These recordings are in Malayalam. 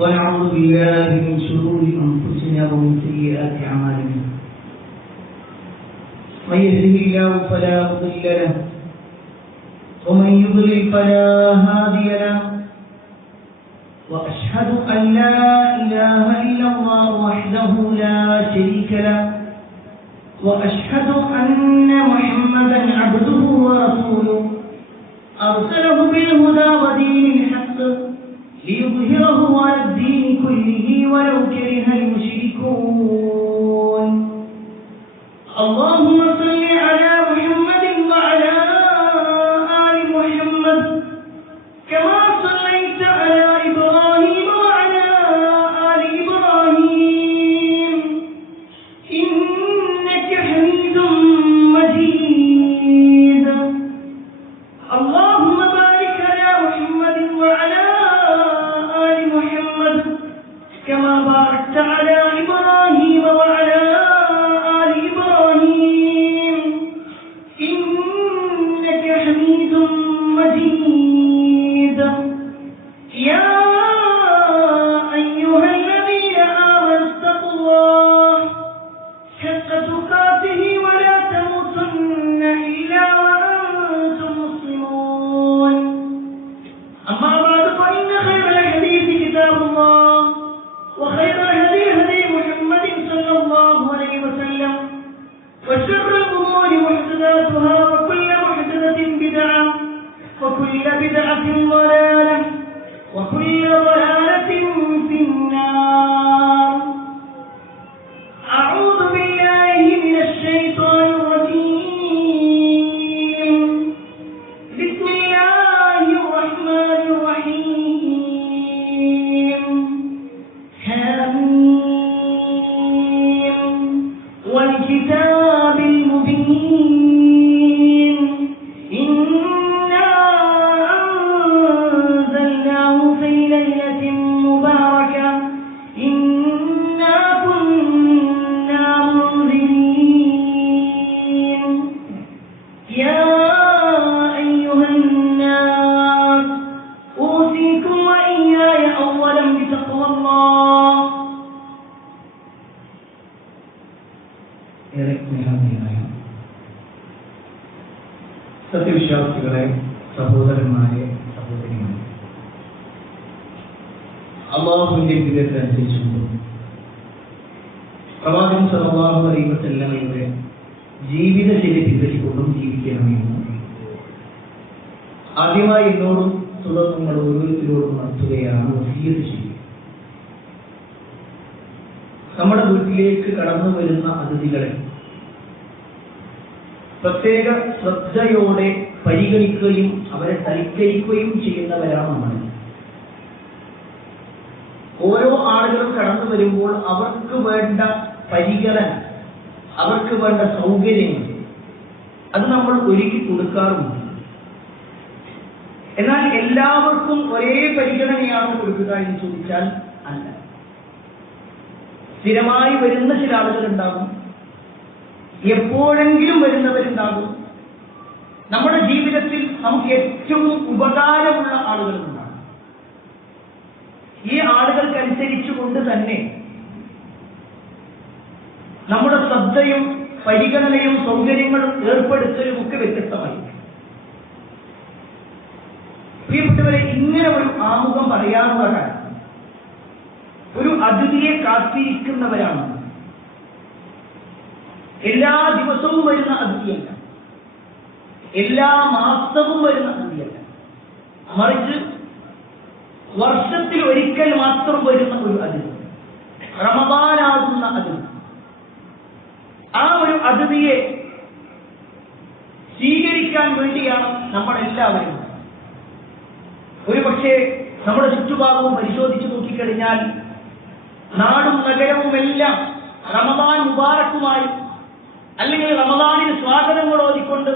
ونعوذ بالله من شرور أنفسنا ومن سيئات أعمالنا. من يهده الله فلا مضل له ومن يضلل فلا هادي له، وأشهد أن لا إله إلا الله وحده لا شريك له، وأشهد أن محمدا عبده ورسوله أرسله بالهدى ودين الحق ليظهره على الدين كله ولو كره المشركون. اللهم صل على محمد وعلى آل محمد كما صليت على إبراهيم وعلى آل إبراهيم إنك حميد مجيد. اللهم بارك على محمد وعلى آل محمد كما باركت على إبراهيم وعلى آل إبراهيم إنك حميد مجيد. يا أيها الذين آمنوا اتقوا الله حق تقاته ولا تموتن إلا وأنتم مسلمون. أما بعد فإن خير الحديث كتاب الله وخير الهدي هدي محمد صلى الله عليه وسلم وشر الأمور محدثاتها وكل محدثة بدعة وكل بدعة ضلالة وكل ضلالة في النار. أعوذ بالله من الشيطان الرجيم. بسم الله الرحمن الرحيم. حميم والكتاب المبين إنا أنزلناه في ليلة مباركة إنا كنا منذرين. يا أيها الناس أوصيكم وإياي أولا بتقوى الله. സത്യവിശ്വാസികളെ, സഹോദരന്മാരെ, സഹോദരിമാരെ, അല്ലാഹുവിന്റെ വിധിക്കനുസരിച്ചുകൊണ്ടും പ്രവാചകൻ സല്ലല്ലാഹു അലൈഹി വസല്ലമയുടെ ജീവിതശൈലി പിൻപറ്റിക്കൊണ്ടും ജീവിക്കണമെന്നും ആദ്യമായി എന്നോടും തുടർന്ന് നിങ്ങൾ ഓരോരുത്തരോടും നടത്തുകയാണ് വസിയ്യത്ത് ചെയ്യുക. നമ്മുടെ വീട്ടിലേക്ക് കടന്നു വരുന്ന അതിഥികളെ പ്രത്യേക ശ്രദ്ധയോടെ പരിഗണിക്കുകയും അവരെ സൽക്കരിക്കുകയും ചെയ്യുന്നവരാണ് നമ്മൾ. ഓരോ ആളുകളും കടന്നു വരുമ്പോൾ അവർക്ക് വേണ്ട പരിഗണന, അവർക്ക് വേണ്ട സൗകര്യങ്ങൾ അത് നമ്മൾ ഒരുക്കി കൊടുക്കാറുമുണ്ട്. എന്നാൽ എല്ലാവർക്കും ഒരേ പരിഗണനയാണ് കൊടുക്കുക എന്ന് ചോദിച്ചാൽ അല്ല. സ്ഥിരമായി വരുന്ന ചില ആളുകളുണ്ടാകും, എപ്പോഴെങ്കിലും വരുന്നവരുണ്ടാകും, നമ്മുടെ ജീവിതത്തിൽ നമുക്ക് ഏറ്റവും ഉപകാരമുള്ള ആളുകളുണ്ടാകും. ഈ ആളുകൾക്കനുസരിച്ചുകൊണ്ട് തന്നെ നമ്മുടെ ശ്രദ്ധയും പരിഗണനയും സൗകര്യങ്ങളും ഏർപ്പെടുത്തലും ഒക്കെ വ്യത്യസ്തമായിരിക്കും. പ്രിയപ്പെട്ടവരെ, ഇങ്ങനെ ഒരു ആമുഖം പറയാനുള്ള കാരണം ഒരു അതിഥിയെ കാത്തിരിക്കുന്നവരാണ്. എല്ലാ ദിവസവും വരുന്ന അതിഥിയല്ല, എല്ലാ മാസവും വരുന്ന അതിഥിയല്ല, മറിച്ച് വർഷത്തിൽ ഒരിക്കൽ മാത്രം വരുന്ന ഒരു അതിഥി, റമദാനാകുന്ന അതിഥി. ആ ഒരു അതിഥിയെ സ്വീകരിക്കാൻ വേണ്ടിയാണ് നമ്മളെല്ലാവരും. ഒരു പക്ഷേ നമ്മുടെ ചുറ്റുഭാഗവും പരിശോധിച്ച് നോക്കിക്കഴിഞ്ഞാൽ നാടും നഗരവും എല്ലാം റമദാൻ മുബാറക്കുമായി അല്ലെങ്കിൽ റമദാനിന് സ്വാഗതങ്ങൾ ഓതിക്കൊണ്ട്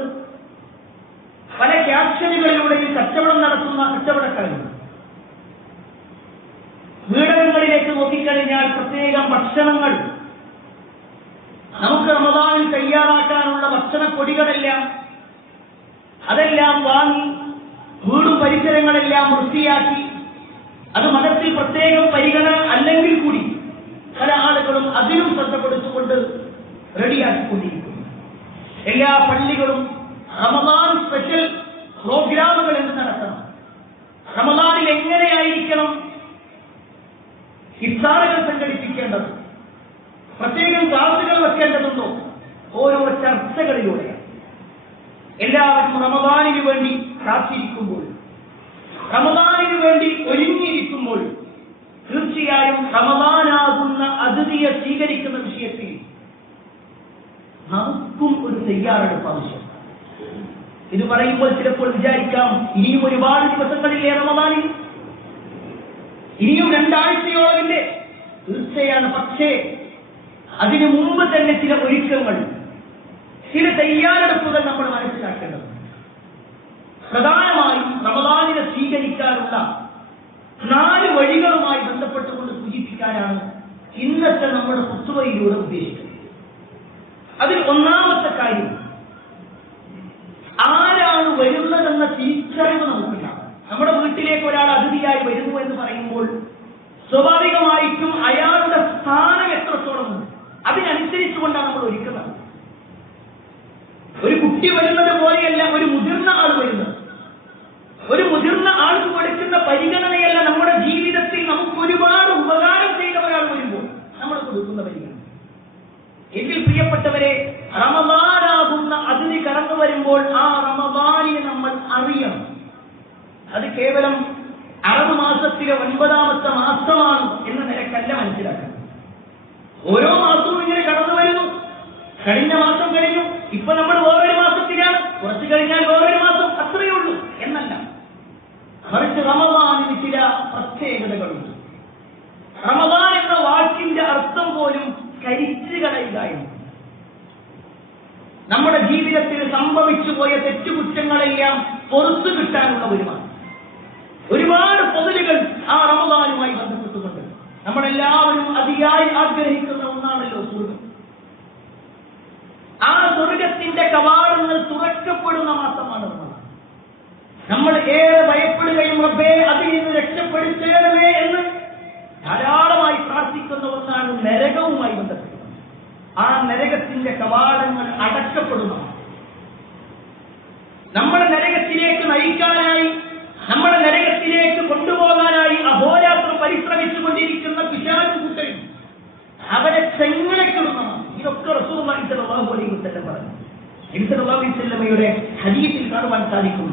പല ക്യാപ്ഷനുകളിലൂടെയും കച്ചവടം നടത്തുന്ന കച്ചവടക്കാരുണ്ട്. വീടകങ്ങളിലേക്ക് നോക്കിക്കഴിഞ്ഞാൽ പ്രത്യേകം ഭക്ഷണങ്ങൾ, നമുക്ക് റമദാനിൽ തയ്യാറാക്കാനുള്ള ഭക്ഷണപ്പൊടികളെല്ലാം അതെല്ലാം വാങ്ങി വീടും പരിസരങ്ങളെല്ലാം വൃത്തിയാക്കി അത് മതത്തിൽ പ്രത്യേകം പരിഗണന അല്ലെങ്കിൽ കൂടി പല ആളുകളും അതിനും ശ്രദ്ധപ്പെടുത്തുകൊണ്ട് റെഡിയാക്കിക്കൊണ്ടിരിക്കുന്നു. എല്ലാ പള്ളികളും റമദാൻ സ്പെഷ്യൽ പ്രോഗ്രാമുകൾ എന്ന് നടത്തണം. റമദാനിൽ എങ്ങനെയായിരിക്കണം ഇഫ്താറുകൾ സംഘടിപ്പിക്കേണ്ടത്, പ്രത്യേകം ക്ലാസുകൾ വെക്കേണ്ടതുണ്ടോ, ഓരോ ചർച്ചകളിലൂടെ എല്ലാവരും റമദാനിനു വേണ്ടി കാത്തിരിക്കുമ്പോൾ, റമദാനിനു വേണ്ടി ഒരുങ്ങിയിരിക്കുമ്പോൾ തീർച്ചയായും റമദാനാകുന്ന അതിഥിയെ സ്വീകരിക്കുന്ന വിഷയത്തിൽ നമുക്കും ഒരു തയ്യാറെടുപ്പ് ആവശ്യം. ഇത് പറയുമ്പോൾ ചിലപ്പോൾ വിചാരിക്കാം, ഇനിയും ഒരുപാട് ദിവസങ്ങളില്ലേ റമദാനിൽ, ഇനിയും 2 ആഴ്ചയോളമില്ലേ? തീർച്ചയാണ്. പക്ഷേ അതിനു മുമ്പ് തന്നെ ചില ഒരുക്കങ്ങൾ, ചില തയ്യാറെടുപ്പുകൾ നമ്മൾ മനസ്സിലാക്കേണ്ടത്. പ്രധാനമായും റമദാനിനെ സ്വീകരിക്കാനുള്ള 4 വഴികളുമായി ബന്ധപ്പെട്ടുകൊണ്ട് സൂചിപ്പിക്കാനാണ് ഇന്നത്തെ നമ്മുടെ ഖുത്ബയിലൂടെ ഉദ്ദേശിക്കുന്നത്. അതിൽ ഒന്നാമത്തെ കാര്യം, ആരാണ് വരുന്നതെന്ന തിരിച്ചറിവ് നമുക്കില്ല. നമ്മുടെ വീട്ടിലേക്ക് ഒരാൾ അതിഥിയായി വരുന്നു എന്ന് പറയുമ്പോൾ സ്വാഭാവികമായിട്ടും അയാളുടെ സ്ഥാനം എത്രത്തോളം ഉണ്ട് അതിനനുസരിച്ചുകൊണ്ടാണ് നമ്മൾ ഒരുക്കുന്നത്. ഒരു കുട്ടി വരുന്നത് പോലെയല്ല ഒരു മുതിർന്ന ആൾ വരുന്നത്. ഒരു മുതിർന്ന ആൾക്ക് കൊടുക്കുന്ന പരിഗണനയല്ല നമ്മുടെ ജീവിതത്തിൽ നമുക്ക് ഒരുപാട് ഉപകാരം ചെയ്ത ഒരാൾ വരുമ്പോൾ നമ്മൾ കൊടുക്കുന്ന പരിഗണന. എങ്കിൽ പ്രിയപ്പെട്ടവരെ, റമദാനാകുന്ന അതിഥി കടന്നു വരുമ്പോൾ ആ റമദാനിനെ നമ്മൾ അറിയണം. അത് കേവലം അറബ് മാസത്തിലെ 9ാമത്തെ മാസമാണ് എന്ന നിലക്കല്ല മനസ്സിലാക്കണം. ഓരോ മാസവും ഇങ്ങനെ കടന്നു വരുന്നു. കഴിഞ്ഞ മാസം കഴിഞ്ഞു, ഇപ്പൊ നമ്മൾ വേറൊരു മാസത്തിലാണ്, കുറച്ച് കഴിഞ്ഞാൽ വേറൊരു മാസം, അത്രയേ ഉള്ളൂ എന്നല്ല. മറിച്ച് റമദാനിന് ചില പ്രത്യേകതകളുണ്ട്. റമദാൻ എന്ന വാക്കിന്റെ അർത്ഥം പോലും കരിച്ചു കളയുകയാണ്. നമ്മുടെ ജീവിതത്തിൽ സംഭവിച്ചു പോയ തെറ്റുകുറ്റങ്ങളെല്ലാം പുറത്തു കിട്ടാനുള്ള ഒരു മാസം. ഒരുപാട് പൊതുലുകൾ ആ റമദാനുമായി ബന്ധപ്പെട്ടുകൊണ്ട് നമ്മളെല്ലാവരും അതിയായി ആഗ്രഹിക്കുന്ന ഒന്നാണല്ലോ സ്വർഗം. ആ സ്വർഗത്തിന്റെ കവാടങ്ങൾ തുറക്കപ്പെടുന്ന മാസമാണ് റമദാൻ. നമ്മൾ ഏറെ ഭയപ്പെടുകയും റബ്ബേ അതിൽ നിന്ന് രക്ഷപ്പെടുത്തേണമേ എന്ന് ധാരാളമായി പ്രാർത്ഥിക്കുന്ന ഒന്നാണ് നരകവുമായി ബന്ധപ്പെട്ടത്. ആ നരകത്തിന്റെ കവാടങ്ങൾ അടക്കപ്പെടുന്ന, നമ്മളെ നരകത്തിലേക്ക് നയിക്കാനായി, നമ്മളെ നരകത്തിലേക്ക് കൊണ്ടുപോകാനായി അഹോരാത്രം പരിശ്രമിച്ചു കൊണ്ടിരിക്കുന്ന പിശാച് കൂട്ടരും അവരെ ചെങ്ങലക്കിടുന്ന, ഇതൊക്കെ റസൂലുള്ളാഹി സ്വല്ലല്ലാഹു അലൈഹി വസല്ലം പറഞ്ഞു. നബി സല്ലല്ലാഹു അലൈഹി വസല്ലമയുടെ ഹദീസിൽ കാണുവാൻ സാധിക്കും,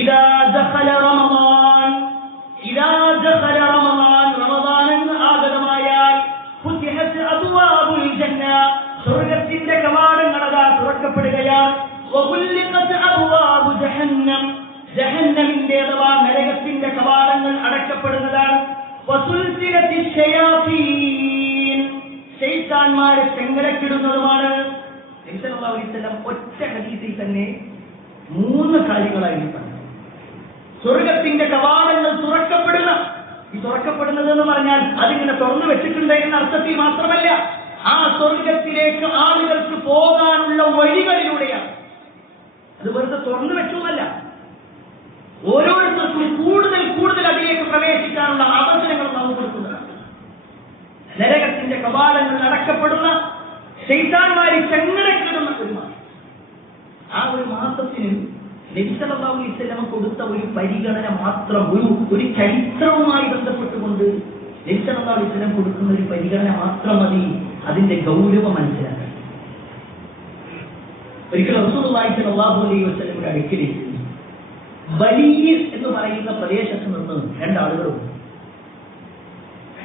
ഇദാ ദഖല റമദാൻ, ഇദാ ദഖല റമദാൻ, റമദാൻ എന്ന് ആഗതമായാൽ ഫുതിഹത് അബ്വാബുൽ ജന്ന, സ്വർഗ്ഗത്തിന്റെ കവാടങ്ങൾ അതാ തുറക്കപ്പെടുകയാണ്. വഗുല്ലിഖത് അബ്വാബു ജഹന്നം, ജഹന്നമിന്റെ അഥവാ നരകത്തിന്റെ കവാടങ്ങൾ അടക്കപ്പെടുന്നതാണ്. വസുൽസിലത്തി ശയാതീൻ, ശൈത്താന്മാരെ ചെങ്ങലക്കിടുന്നതുമാണ്. നബി സല്ലല്ലാഹു അലൈഹി വസല്ലം ഒറ്റ ഹദീസിൽ തന്നെ 3 കാര്യങ്ങളായി പറഞ്ഞു. സ്വർഗത്തിന്റെ കവാടങ്ങൾ തുറക്കപ്പെടുന്ന, ഈ തുറക്കപ്പെടുന്നത് എന്ന് പറഞ്ഞാൽ അതിങ്ങനെ തുറന്നു വെച്ചിട്ടുണ്ട് എന്ന അർത്ഥത്തിൽ മാത്രമല്ല, ആ സ്വർഗത്തിലേക്ക് ആളുകൾക്ക് പോകാനുള്ള വഴികളിലൂടെയാണ്. അത് വെറുതെ തുറന്നു വെച്ചൊന്നല്ല, ഓരോരുത്തർക്കും കൂടുതൽ കൂടുതൽ അതിലേക്ക് പ്രവേശിക്കാനുള്ള അവസരങ്ങൾ നമുക്ക് കൊടുക്കുന്നതാണ്. നരകത്തിന്റെ കവാടങ്ങൾ അടക്കപ്പെടുന്ന, ശൈത്താന്മാരെ ചെങ്ങലക്കിടുന്ന ഒരു മാസം. ആ ഒരു മാസത്തിന് നബി സല്ലല്ലാഹു അലൈഹി വസല്ലം കൊടുത്ത ഒരു പരിഗണന മാത്രം, ഒരു ചരിത്രവുമായി ബന്ധപ്പെട്ടുകൊണ്ട് നബി സല്ലല്ലാഹു അലൈഹി വസല്ലം കൊടുക്കുന്ന ഒരു പരിഗണന മാത്രം മതി അതിന്റെ ഗൗരവം മനസ്സിലാക്കാൻ. ഒരിക്കൽ റസൂലുള്ളാഹി സ്വല്ലല്ലാഹു അലൈഹി വസല്ലമയുടെ അടുക്കലേക്ക് ബലീർ എന്ന് പറയുന്ന പ്രദേശത്ത് നിന്ന് 2 ആളുകളുണ്ട്.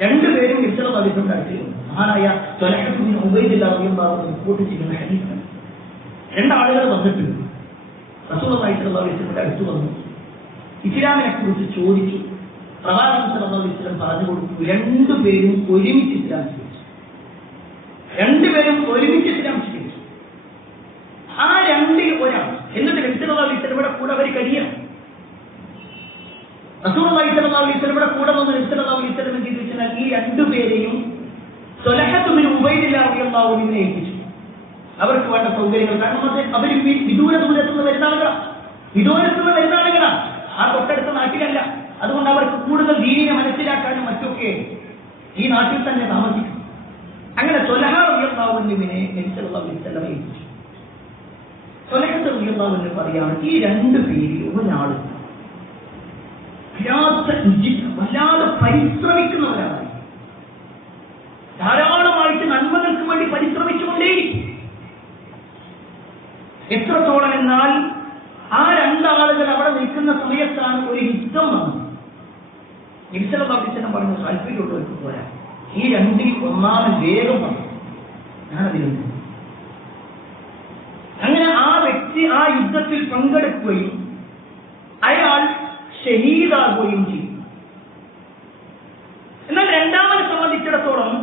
2 പേരും നബി സല്ലല്ലാഹു അലൈഹി വസല്ലമയുടെ അടുക്കലുണ്ട്. മഹാനായ ത്വലഹത്ത് ബിൻ ഉബൈദില്ലാഹ് റളിയല്ലാഹു അൻഹു റിപ്പോർട്ട് ചെയ്യുന്ന ഹദീസാണ്. 2 ആളുകൾ വന്നിട്ടുണ്ട്. റസൂലുള്ളാഹി സ്വല്ലല്ലാഹു അലൈഹി വസല്ലമയുടെ അടുത്ത് വന്നു ഇസ്ലാമിനെ കുറിച്ച് ചോദിച്ചു. പ്രവാചകൻ സ്വല്ലല്ലാഹു അലൈഹി വസല്ലം പറഞ്ഞു കൊടുത്തു. 2 പേരും ഒരുമിച്ച് ഇസ്ലാം സ്വീകരിച്ചു. 2 പേരും ഒരുമിച്ച് ഇസ്ലാം സ്വീകരിച്ചു. ആ 2-ൽ ഒരാൾ എന്നിട്ട് നബി സല്ലല്ലാഹു അലൈഹി വസല്ലമയുടെ കൂടെ അവർ കഴിയണം. റസൂലുള്ളാഹി സ്വല്ലല്ലാഹു അലൈഹി വസല്ലമയുടെ കൂടെ വന്ന് നബി സല്ലല്ലാഹു അലൈഹി വസല്ലം ചെയ്തു വെച്ചാൽ ഈ 2 പേരെയും ത്വലഹത്ത് ബിൻ ഉബൈദില്ലാഹ് റളിയല്ലാഹു അൻഹുവിനെ ഏൽപ്പിച്ചു. അവർക്ക് വേണ്ട സൗകര്യങ്ങൾ, കാരണം അവർ വിദൂരത്തുനിന്ന് വരുന്ന ആളുകളാണ്. ആ തൊട്ടടുത്ത നാട്ടിലല്ല, അതുകൊണ്ട് അവർക്ക് കൂടുതൽ ദീനിനെ മനസ്സിലാക്കാനും മറ്റൊക്കെ ഈ നാട്ടിൽ തന്നെ താമസിക്കും. അങ്ങനെ ത്വൽഹ റളിയല്ലാഹു അൻഹുവിനെ നബി സല്ലല്ലാഹു അലൈഹി വസല്ലം ഏൽപ്പിച്ചു. ത്വൽഹ റളിയല്ലാഹു അൻഹു പറയാണ്, ഈ രണ്ട് പേരിൽ ഒരാൾ വല്ലാതെ പരിശ്രമിക്കുന്നവരാണ്, ധാരാളമായിട്ട് നന്മകൾക്ക് വേണ്ടി പരിശ്രമിച്ചുകൊണ്ടേയിരിക്കും. എത്രത്തോളം എന്നാൽ ആ രണ്ടാളുകൾ അവിടെ നിൽക്കുന്ന സമയത്താണ് ഒരു യുദ്ധം വന്നത്. നബി സല്ലല്ലാഹു അലൈഹി വസല്ലം പറഞ്ഞു, താല്പര്യമുള്ളവർക്ക് പോരാ, ഈ രണ്ടിൽ ഒന്നാമൻ വേഗം പറഞ്ഞു, ഞാനതിലുണ്ട്. അങ്ങനെ ആ വ്യക്തി ആ യുദ്ധത്തിൽ പങ്കെടുക്കുകയും അയാൾ ഷഹീദാകുകയും ചെയ്തു. എന്നാൽ രണ്ടാമനെ സംബന്ധിച്ചിടത്തോളം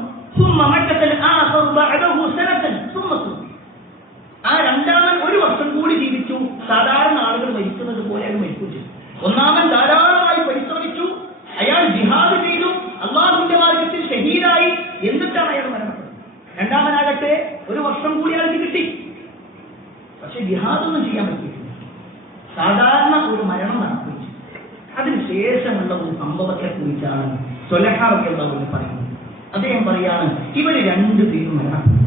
ആ രണ്ടാമൻ ഒരു വർഷം കൂടി ജീവിച്ചു. സാധാരണ ആളുകൾ മരിക്കുന്നത് പോലെ അയാൾ മരിക്കുകയും ചെയ്തു. ഒന്നാമൻ ധാരാളമായി പരിശ്രമിച്ചു, അയാൾ ജിഹാദ് ചെയ്തു, അള്ളാഹുവിന്റെ മാർഗത്തിൽ ഷഹീദായി, എന്നിട്ടാണ് അയാൾ മരണപ്പെട്ടത്. രണ്ടാമനാകട്ടെ ഒരു വർഷം കൂടി അയാൾക്ക് കിട്ടി, പക്ഷെ ജിഹാദൊന്നും ചെയ്യാൻ പറ്റിയിട്ടില്ല, സാധാരണ ഒരു മരണം നടക്കുകയും ചെയ്തു. അതിനുശേഷമുള്ള ഒരു സംഭവത്തെ കുറിച്ചാണ് ത്വൽഹ റളിയല്ലാഹു അൻഹു പറയുന്നത്. അദ്ദേഹം പറയാണ്, ഇവര് രണ്ടുപേരും മരണപ്പെട്ടു.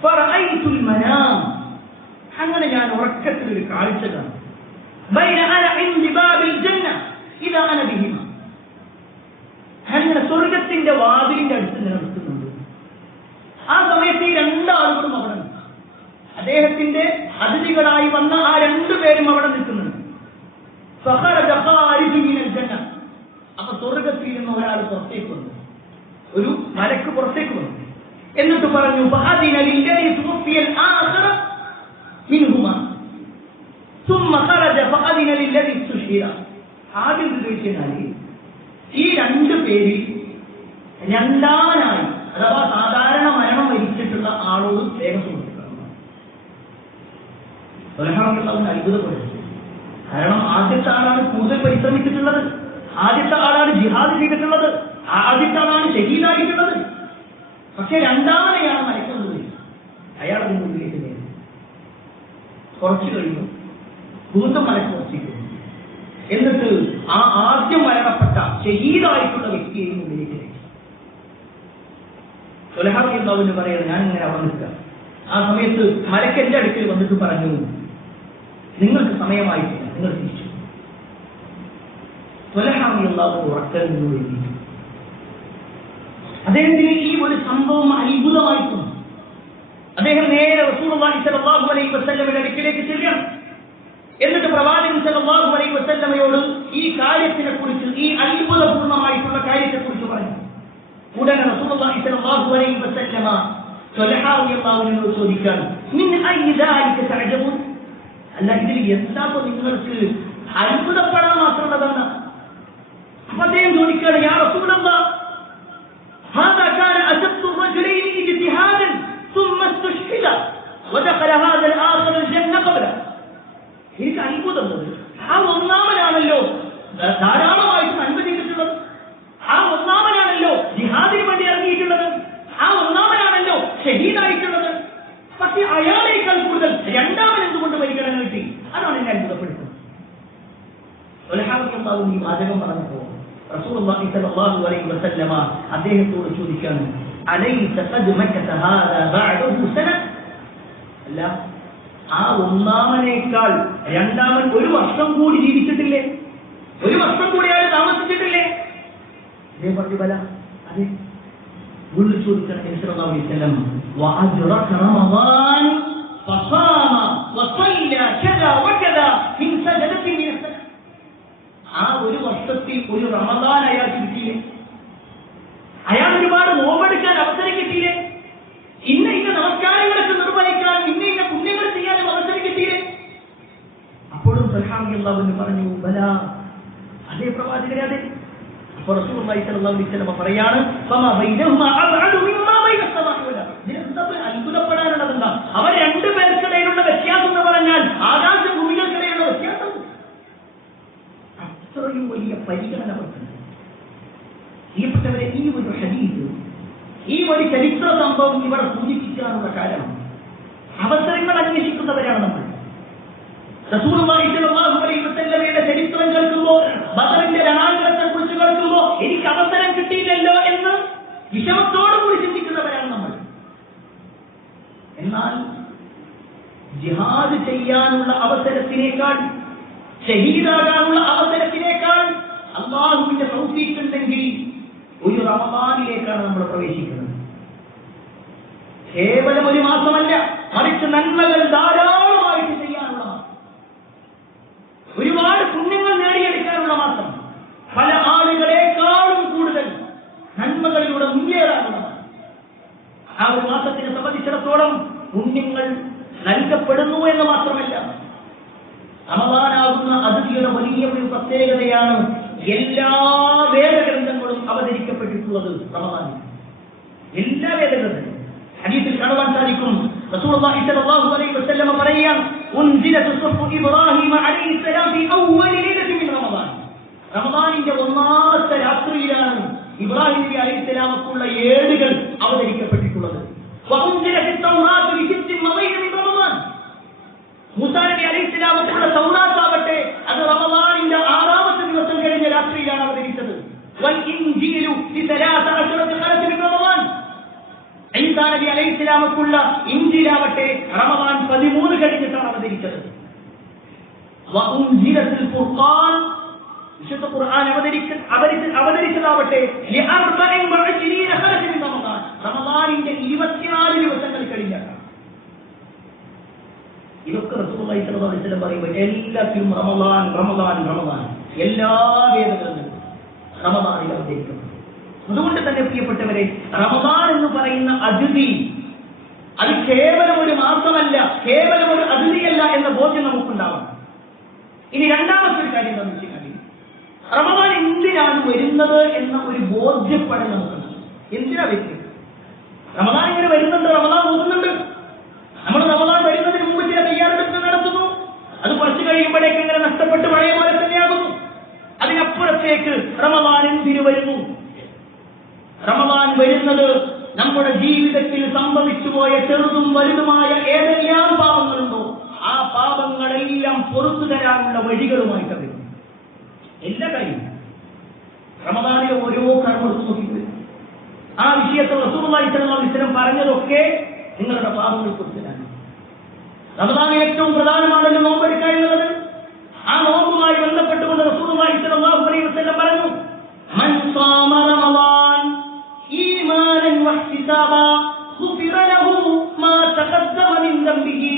ഫറഅയ്തുൽ മനാം, അങ്ങനെ ഞാൻ ഉറക്കത്തിൽ ഒരു കാഴ്ച കാണും. ബൈന അന ഇൻദി ബാബിൽ ജന്ന ഇദാ അന ബിഹിമ, അങ്ങനെ സ്വർഗത്തിന്റെ വാതിലിന്റെ അടുത്ത് നിൽക്കുന്നുണ്ട്. ആ സമയത്ത് ഈ രണ്ടാളുകളും അവിടെ നിൽക്കും. അദ്ദേഹത്തിന്റെ അതിഥികളായി വന്ന ആ രണ്ടുപേരും അവിടെ നിൽക്കുന്നുണ്ട്. ഫഖറജ ഖാരിജു മിനൽ ജന്ന, അപ്പൊ സ്വർഗത്തിൽ നിന്ന് ഒരാൾ പുറത്തേക്ക് വന്നു, ഒരു മലക്ക് പുറത്തേക്ക് വന്നു. എന്നിട്ട് പറഞ്ഞു, ഫഅദിന ലില്ലദി തുഫിയൽ ആഖിറ മിൻഹുമാ ثم خرج فأذن للذي استشهد. ആദ്യം ചോദിച്ചാൽ ഈ രണ്ടു പേരിൽ രണ്ടാമനായി, അഥവാ സാധാരണ മരണം വരിച്ചിട്ടുള്ള ആളോട് സ്നേഹം കൊടുക്കണം. അത്ഭുതപ്പെടും. കാരണം ആദ്യത്തെ ആളാണ് കൂടുതൽ പരിശ്രമിച്ചിട്ടുള്ളത്, ആദ്യത്തെ ആളാണ് ജിഹാദ് ചെയ്തിട്ടുള്ളത്, ആദ്യത്തെ ആളാണ് ഷഹീദായിട്ടുള്ളത്. പക്ഷെ രണ്ടാമനെയാണ് മരിക്കുന്നത്. അയാൾ അതിന്റെ ഉള്ളിലേക്ക് നേരി കുറച്ചു കഴിഞ്ഞു, ഭൂതം മലക്ക് വർഷിക്കുന്നു. എന്നിട്ട് ആ ആദ്യം മരണപ്പെട്ട ഷഹീദായിട്ടുള്ള വ്യക്തിയെയും ഉള്ളിലേക്ക് നയിച്ചു. ത്വൽഹ റളിയല്ലാഹു അൻഹു പറയുന്നത്, ഞാൻ ഇങ്ങനെ അവിടെ നിൽക്കുക. ആ സമയത്ത് മലക്ക് എന്റെ അടുക്കൽ വന്നിട്ട് പറഞ്ഞു, നിങ്ങൾക്ക് സമയമായിട്ടില്ല, നിങ്ങൾ തിരിച്ചു. ത്വൽഹ റളിയല്ലാഹു അൻഹു ഉറക്കൽ നിന്ന് എഴുന്നേറ്റു. അദ്ദേഹത്തിന് ഈ ഒരു സംഭവം അത്ഭുതമായി തോന്നി. അദ്ദേഹം നേരെ റസൂലുള്ളാഹി സ്വല്ലല്ലാഹു അലൈഹി വസല്ലമയുടെ അടുക്കലേക്ക് ചെല്ലുകയാണ്. എന്നിട്ട് പ്രവാചകൻ സല്ലല്ലാഹു അലൈഹി വസല്ലമയോട് ഈ കാര്യത്തിനെ കുറിച്ച്, ഈ അത്ഭുതപൂർണമായിട്ടുള്ള കാര്യത്തെ കുറിച്ച് പറഞ്ഞു. ഉടനെ റസൂലുള്ളാഹി സ്വല്ലല്ലാഹു അലൈഹി വസല്ലമ ത്വൽഹ റളിയല്ലാഹു അൻഹു ചോദിക്കാൻ, മിൻ അയ്യി ദാലിക തഅജബൂൻ, അല്ല ഇതിൽ എന്താ നിങ്ങൾക്ക് അത്ഭുതപ്പെടാൻ മാത്രമുള്ളതാണ്? അപ്പൊ അദ്ദേഹം ചോദിക്കുകയാണ്, യാ റസൂലല്ലാഹ്, هذا كان أشد الرجلين اجتهادا ثم استشهد ودخل هذا الآخر الجنة قبله. എനിക്ക് അത്ഭുതമുള്ളത്, ആ ഒന്നാമനാണല്ലോ ധാരാളമായിട്ട് നന്മ ചെയ്തിട്ടുള്ളത്, ആ ഒന്നാമനാണല്ലോ ജിഹാദിന് വേണ്ടി ഇറങ്ങിയിട്ടുള്ളത്, ആ ഒന്നാമനാണല്ലോ ഷഹീദായിട്ടുള്ളത്. പക്ഷെ അയാളേക്കാൾ കൂടുതൽ രണ്ടാമൻ എന്തുകൊണ്ട് പരിഗണന കിട്ടി? അതാണ് എന്നെ അത്ഭുതപ്പെടുത്തുന്നത്. ഈ വാചകം പറഞ്ഞപ്പോ റസൂലുള്ളാഹി സ്വല്ലല്ലാഹു അലൈഹി വസല്ലമ അദ്ദേഹത്തോട് ചോദിക്കാൻ, അലൈസ ഖദ് മക്കത ഹാദാ ബഅദഹു സന, അല്ല ആ ഒന്നാമനേക്കാൾ രണ്ടാമൻ ഒരു വർഷം കൂടി ജീവിച്ചിട്ടില്ലേ? ഒരു വർഷം കൂടി അയാൾ താമസിച്ചിട്ടില്ലേ? അദ്ദേഹം പറഞ്ഞു, ബല, അതെ. വീണ്ടും ചോദിക്കാൻ നബി സല്ലല്ലാഹു അലൈഹി വസല്ലം, വഅജ്റക റമളാൻ ഫസാമ വസല്ല കദാ വകദാ മിൻ സജദതി മിൻ സന, ആ ഒരു വർഷത്തിൽ ഒരു റമളാൻ അയാൾക്ക് കിട്ടിയില്ലേ? അയാൾ ഒരുപാട് നോമ്പെടുക്കാൻ അവസരം കിട്ടിയില്ലേ? ഇന്ന ഇന്ന നമസ്കാരങ്ങളൊക്കെ നിർവഹിക്കാനും ഇന്ന ഇന്ന പുണ്യങ്ങൾ ചെയ്യാനും അവസരം കിട്ടിയില്ലേ? അപ്പോഴും ത്വൽഹ റളിയല്ലാഹു അൻഹു പറഞ്ഞു, ബല, അതേ പ്രവാചകരെ, അതെ. അപ്പോൾ റസൂലുള്ളാഹി സ്വല്ലല്ലാഹു അലൈഹി വസല്ലം പറയാണ്, ഫമാ ബൈനഹുമാ അബ്അദു മിമ്മാ ബൈന അസ്സമാഇ വൽ അർദ്. ഇതിനെന്താ അത്ഭുതപ്പെടാനുള്ളതെന്താ? അവർ രണ്ടുപേർക്കിടയിലുള്ള വ്യത്യാസം എന്ന് പറഞ്ഞാൽ ആകാശഭൂമികൾക്കിടയിലുള്ള വ്യത്യാസം. അത്രയും വലിയ പരിഗണന കൊടുക്കുന്നത്. പ്രിയപ്പെട്ടവരെ, ഈ ഒരു ഹദീസ്, ഈ ഒരു ചരിത്ര സംഭവം ഇവിടെ സൂചിപ്പിക്കാനുള്ള കാരണം, അവസരങ്ങൾ അന്വേഷിക്കുന്നവരാണ് നമ്മൾ. റസൂലുള്ളാഹി സ്വല്ലല്ലാഹു അലൈഹി വസല്ലമയുടെ ചരിത്രം കേൾക്കുമ്പോൾ ബദറിന്റെ രണാങ്കണത്തെ കുറിച്ച് കേൾക്കുമ്പോൾ എനിക്ക് അവസരം കിട്ടിയില്ലല്ലോ എന്ന് വിഷമത്തോടുകൂടി ചിന്തിക്കുന്നവരാണ് നമ്മൾ. എന്നാൽ ജിഹാദ് ചെയ്യാനുള്ള അവസരത്തിനേക്കാൾ, ഷഹീദാകാനുള്ള അവസരത്തിനേക്കാൾ അല്ലാഹുവിന്റെ തൗഫീഖ് ഉണ്ടെങ്കിൽ ഒരു റമദാനിലേക്കാണ് നമ്മൾ പ്രവേശിക്കുന്നത്. കേവലം ഒരു മാസമല്ല, മറിച്ച് നന്മകൾ ധാരാളമായിട്ട് ചെയ്യാനുള്ള മാസം, ഒരുപാട് പുണ്യങ്ങൾ നേടിയെടുക്കാനുള്ള മാസം, പല ആളുകളെക്കാളും കൂടുതൽ നന്മകളിലൂടെ മുന്നേറാനുള്ള മാസം. ആ ഒരു മാസത്തിനെ സംബന്ധിച്ചിടത്തോളം പുണ്യങ്ങൾ നൽകപ്പെടുന്നു എന്ന് മാത്രമല്ല, റമദാനാകുന്ന അതിഥിയുടെ വലിയ ഒരു പ്രത്യേകതയാണ് എല്ലാ വേദഗ്രന്ഥങ്ങളും അവതരിക്കപ്പെട്ടിട്ടുള്ളത് റമദാനിൽ. എല്ലാ വേദഗ്രന്ഥങ്ങളും ഹദീസിൽ കാണുവാൻ സാധിക്കും. റസൂലുള്ളാഹി സ്വല്ലല്ലാഹു അലൈഹി വസല്ലം പറയാൻ, ഉൻസിലതു സുഹ്ഫു ഇബ്രാഹിം അലൈഹിസ്സലാം ഫി അവ്വൽ ലൈലത്തിൻ മിൻ റമദാൻ. റമദാനിന്റെ ഒന്നാമത്തെ രാത്രിയിലാണ് ഇബ്രാഹിം നബി അലൈഹിസ്സലാമക്കുള്ള ഏടുകൾ അവതരിക്കപ്പെട്ടിട്ടുള്ളത്. വഉൻസിലതു തൗറാത്ത് ഫി സിത്തിൻ മളൈന മിൻ റമദാൻ. മൂസാ നബി അലൈഹിസ്സലാമക്കുള്ള തൗറാത്ത് ആവട്ടെ അത് റമദാനിന്റെ 6ാമത്തെ ദിവസം കഴിഞ്ഞ രാത്രിയിലാണ് അവതരിച്ചത്. വൽ ഇൻജീലു ഫി 13 ഖലത്ത് മിൻ റമദാൻ. ഈസാ നബി അലൈഹിസ്സലാമക്കുള്ള ഇൻജീലാവട്ടെ റമദാൻ 13 കഴിഞ്ഞിട്ടാണ് അവതരിച്ചത്. വഉൻസിലത്തുൽ ഖുർആൻ, വിശുദ്ധ ഖുർആൻ അവതരിച്ചതാവട്ടെ റമദാനിന്റെ 24 ദിവസങ്ങൾ കഴിഞ്ഞാണ്. ഇതൊക്കെ റസൂലുള്ളാഹി സ്വല്ലല്ലാഹു അലൈഹി വസല്ലം പറയുമ്പോൾ എല്ലാത്തിനും റമദാൻ റമദാൻ റമദാൻ, എല്ലാ വേദഗ്രന്ഥങ്ങളും റമദാനിൽ അവതരിക്കുന്നു. അതുകൊണ്ട് തന്നെ പ്രിയപ്പെട്ടവരെ, റമദാൻ എന്ന് പറയുന്ന അതിഥി അത് കേവലം ഒരു മാസമല്ല, കേവലം ഒരു അതിഥിയല്ല എന്ന ബോധ്യം നമുക്കുണ്ടാവണം. ഇനി രണ്ടാമത്തെ ഒരു കാര്യം എന്താണെന്ന് വെച്ചാൽ, റമദാൻ എന്തിനാണ് വരുന്നത് എന്ന ഒരു ബോധ്യപ്പെടൽ നമുക്കുണ്ടാവും. എന്തിനാ വരുന്നത്? റമദാൻ ഇങ്ങനെ വരുന്നുണ്ട്, റമദാൻ പോകുന്നുണ്ട്. നമ്മൾ റമദാൻ വരുന്നതിന് മുമ്പ് ചില തയ്യാറെടുപ്പ് നടത്തുന്നു. അത് കുറച്ച് കഴിയുമ്പോഴേക്ക് ഇങ്ങനെ നഷ്ടപ്പെട്ട് പഴയ പോലെ തന്നെയാകുന്നു. അതിനപ്പുറത്തേക്ക് റമദാൻ എന്തിനു വരുന്നു? റമദാൻ വരുന്നത് നമ്മുടെ ജീവിതത്തിൽ സംഭവിച്ചു പോയ ചെറുതും വലുതുമായ ഏതെല്ലാം പാപങ്ങളുണ്ടോ ആ പാപങ്ങളെല്ലാം പുറത്തു തരാനുള്ള വഴികളുമായിട്ട് വരും. എല്ലാ കാര്യവും റമദാനിലെ ഓരോ കർമ്മവും നോക്കിപ്പോയി ആ വിഷയത്തിൽ റസൂലുള്ളാഹി സ്വല്ലല്ലാഹു അലൈഹി വസല്ലം പറഞ്ഞതൊക്കെ നിങ്ങളുടെ പാപങ്ങൾ പുറത്തുതരാൻ. റമദാനിൽ ഏറ്റവും പ്രധാനമാണല്ലോ നോമ്പെടുക്കുക എന്നുള്ളത്. ആ നോമ്പുമായി ബന്ധപ്പെട്ടുകൊണ്ട് റസൂലുള്ളാഹി സ്വല്ലല്ലാഹു അലൈഹി വസല്ലം പറഞ്ഞു, മൻ സാമ റമദാൻ ഈമാനൻ വഹ്തിസാബാ ഗുഫിറ ലഹു മാ തഖദ്ദമ മിൻ ദംബിഹി.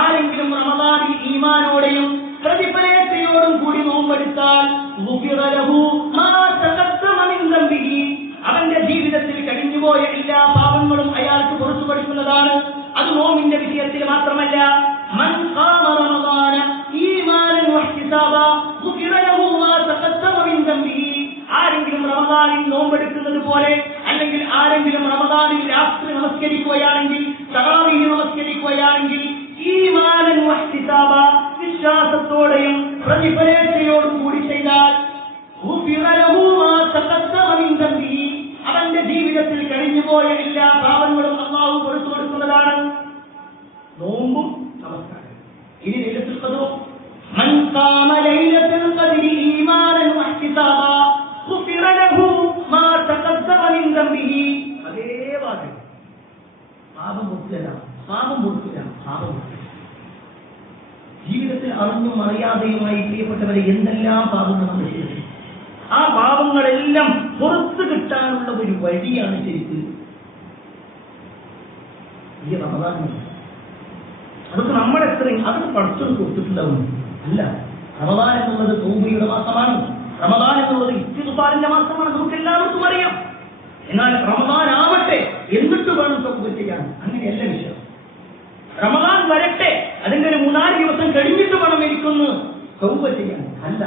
ആരെങ്കിലും റമദാനിൽ ഈമാനോടെയും പ്രതിഫലത്തോടും കൂടി നോമ്പെടുത്താൽ ഗുഫിറ ലഹു മാ തഖദ്ദമ മിൻ ദംബിഹി, അവന്റെ ജീവിതത്തിൽ കഴിഞ്ഞുപോയ എല്ലാ പാപങ്ങളും അയാൾക്ക് പുറത്തു പഠിക്കുന്നതാണ്. അത് നോമ്പിന്റെ വിഷയത്തിൽ മാത്രമല്ല, മൻ ഖാമ റമദാന ഈമാനൻ വഹ്തിസാബാ ഗുഫിറ ലഹു മാ തഖദ്ദമ മിൻ ദംബിഹി. ആരെങ്കിലും റമദാനിൽ നോമ്പെടുക്കുന്നത് പോലെ, അല്ലെങ്കിൽ ആരെങ്കിലും റമദാനിൽ രാത്രി നമസ്കരിക്കുകയാണെങ്കിൽ, തറാവീഹ് നമസ്കരിക്കുകയാണെങ്കിൽ, ഈമാനൻ വഹ്തിസാബാ വിശ്വാസത്തോടെയും പ്രതിഫലത്തോടും കൂടി ചെയ്താൽ ഗുഫിറ ലഹു മാ തഖദ്ദമ മിൻ ദംബിഹി, അവന്റെ ജീവിതത്തിൽ കഴിഞ്ഞുപോയ എല്ലാ പാപങ്ങളും അല്ലാഹു പുറത്തു കൊടുക്കുന്നതാണ്. നോമ്പും നമസ്കാരം. ഇനി ലൈലത്തുൽ ഖദ്ർ, മൻ ഖാമ ലൈലത്തുൽ ഖദ്രി ഈമാനൻ വഹ്തിസാബാ ഗുഫിറ ലഹു മാ തഖദ്ദമ മിൻ ദംബിഹി. അതേ വാചകം, പാപം മുക്തത. ജീവിതത്തിൽ അറിഞ്ഞും അറിയാതെയുമായി പ്രിയപ്പെട്ടവരെ എന്തെല്ലാം പാപങ്ങൾ നമ്മൾ ചെയ്തു, ആ പാപങ്ങളെല്ലാം പുറത്തു കിട്ടാനുള്ള ഒരു വഴിയാണ് ശരിക്കും ഈ റമദാൻ. അതൊക്കെ നമ്മളെത്രയും അതൊക്കെ പഠിച്ചത് കൊടുത്തിട്ടുണ്ടാവും. അല്ല, റമദാൻ എന്നുള്ളത് തൗബയുടെ മാസമാണ്. റമദാൻ എന്നുള്ളത് ഇസ്തിഗ്ഫാറിന്റെ മാസമാണ്, നമുക്ക് എല്ലാവർക്കും അറിയാം. എന്നാൽ റമദാൻ ആവട്ടെ, എന്നിട്ട് വേണം തൗബ ചെയ്യാൻ. അങ്ങനെയല്ല വിഷയം. റമദാൻ വരട്ടെ, അതിന്റെ ഒരു 3-4 ദിവസം കഴിഞ്ഞിട്ട് വേണം എനിക്കൊന്ന് തൗബ ചെയ്യാൻ. അല്ല,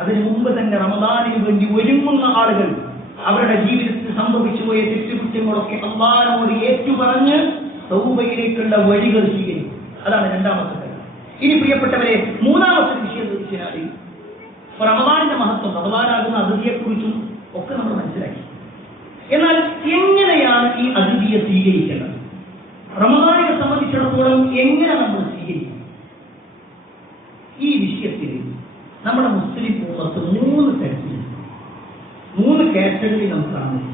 അതിനു മുമ്പ് തന്നെ റമദാനിന് വേണ്ടി ഒരുങ്ങുന്ന ആളുകൾ അവരുടെ ജീവിതത്തിൽ സംഭവിച്ചു പോയ തെറ്റുകുറ്റങ്ങളൊക്കെ അല്ലാഹുവോട് ഏറ്റുപറഞ്ഞ് തൗബയിലേക്കുള്ള വഴികൾ സ്വീകരിക്കും. അതാണ് രണ്ടാമത്തെ കാര്യം. ഇനി പ്രിയപ്പെട്ടവരെ, മൂന്നാമത്തെ വിഷയം തീർച്ചയായി റമദാനിന്റെ മഹത്വം, റമദാനാകുന്ന അതിഥിയെക്കുറിച്ചും ഒക്കെ നമ്മൾ മനസ്സിലാക്കി. എന്നാൽ എങ്ങനെയാണ് ഈ അതിഥിയെ സ്വീകരിക്കേണ്ടത്? റമദാനിനെ സംബന്ധിച്ചിടത്തോളം എങ്ങനെ നമ്മൾ സ്വീകരിക്കും? ഈ വിഷയത്തിൽ നമ്മുടെ മുസ്ലിം ഉമ്മ വീടുകളിൽ നമുക്ക് കാണുന്നു.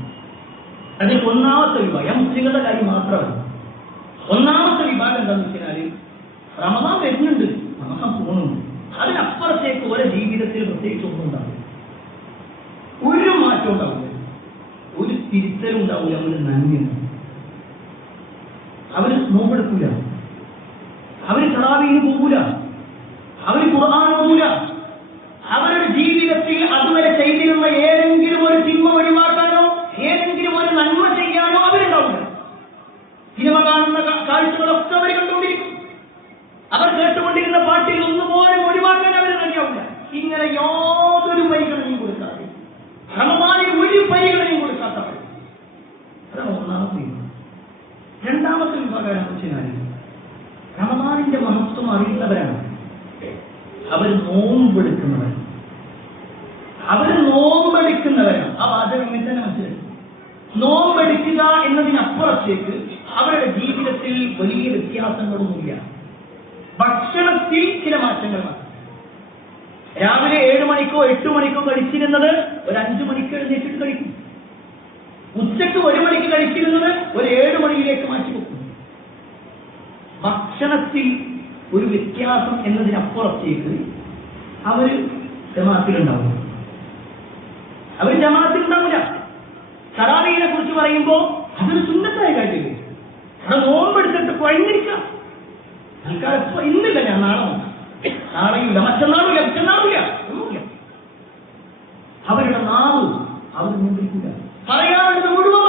അതിൽ ഒന്നാമത്തെ വിഭാഗം മുസ്ലിങ്ങളുടെ കാര്യം മാത്രമല്ല. ഒന്നാമത്തെ വിഭാഗം എന്താണെന്ന് വെച്ചാൽ റമദാൻ വരുന്നുണ്ട്, റമദാൻ പോകുന്നുണ്ട്, അതിനപ്പുറത്തേക്ക് ഓരോ ജീവിതത്തിൽ പ്രത്യേകിച്ച് ഒന്നും ഉണ്ടാവില്ല, ഒരു മാറ്റം ഉണ്ടാവില്ല, ഒരു തിരുത്തലും ഉണ്ടാവില്ല. അവര് നന്ദിയുണ്ട്, അവര് നോമ്പെടുക്കൂല, അവര് തറാവീഹിന് പോകൂല, അവര് ഖുർആൻ ഓതൂല. അവരുടെ ജീവിതത്തിൽ അതുവരെ ചെയ്തിരുന്ന ഏതെങ്കിലും ഒരു തിന്മ ഒഴിവാക്കാനോ ഏതെങ്കിലും ഒരു നന്മ ചെയ്യാനോ അവരുണ്ടാവില്ല. സിനിമ കാണുന്ന കാഴ്ചകളൊക്കെ അവർ കണ്ടുകൊണ്ടിരിക്കും. അവർ കേട്ടുകൊണ്ടിരുന്ന പാട്ടിൽ ഒന്നുപോലും ഒഴിവാക്കാൻ അവർ കഴിയാവില്ല. ഇങ്ങനെ യാതൊരു പരിഗണനയും കൊടുക്കാതെ, റമദാനിൽ ഒരു പരിഗണനയും കൊടുക്കാത്തവർ. അതാണ് ഒന്നാമത്തെ വിഭാഗം. രണ്ടാമത്തെ വിഭാഗം വെച്ചാൽ റമദാനിന്റെ മഹത്വം അറിയുന്നവരാണ്. അവർ നോമ്പെടുക്കുന്നവർ, ആ വാചകം ഇങ്ങനെ തന്നെ മനസ്സിലാക്കി. നോമ്പെടുക്കുക എന്നതിനപ്പുറത്തേക്ക് അവരുടെ ജീവിതത്തിൽ വലിയ വ്യത്യാസങ്ങളൊന്നുമില്ല. ഭക്ഷണത്തിൽ ചില മാറ്റങ്ങൾ മാത്രം. രാവിലെ 7 മണിക്കോ 8 മണിക്കോ കഴിച്ചിരുന്നത് ഒരു 5 മണിക്ക് എഴുന്നേറ്റിട്ട് കഴിക്കും. ഉച്ചക്ക് 1 മണിക്ക് കഴിച്ചിരുന്നത് ഒരു 7 മണിയിലേക്ക് മാറ്റിവെക്കും. ഭക്ഷണത്തിൽ ഒരു വ്യത്യാസം എന്നതിനപ്പുറത്തേക്ക് അവര് ജമാഅത്തിലുണ്ടാവില്ല. തറാവീഹിനെ കുറിച്ച് പറയുമ്പോൾ അതൊരു സുന്നത്തായ കാര്യമില്ലേ? അവിടെ നോമ്പെടുത്തിട്ട് കുഴഞ്ഞിരിക്കാം. തൽക്കാലം ഇപ്പൊ ഇന്നില്ല, ഞാൻ നാളെയില്ല, മറ്റന്നാളില്ല, ഒന്നുമില്ല. അവരുടെ നാവ് അവർ നോമ്പെടുക്കില്ല. പറയാനുള്ളത് മുഴുവൻ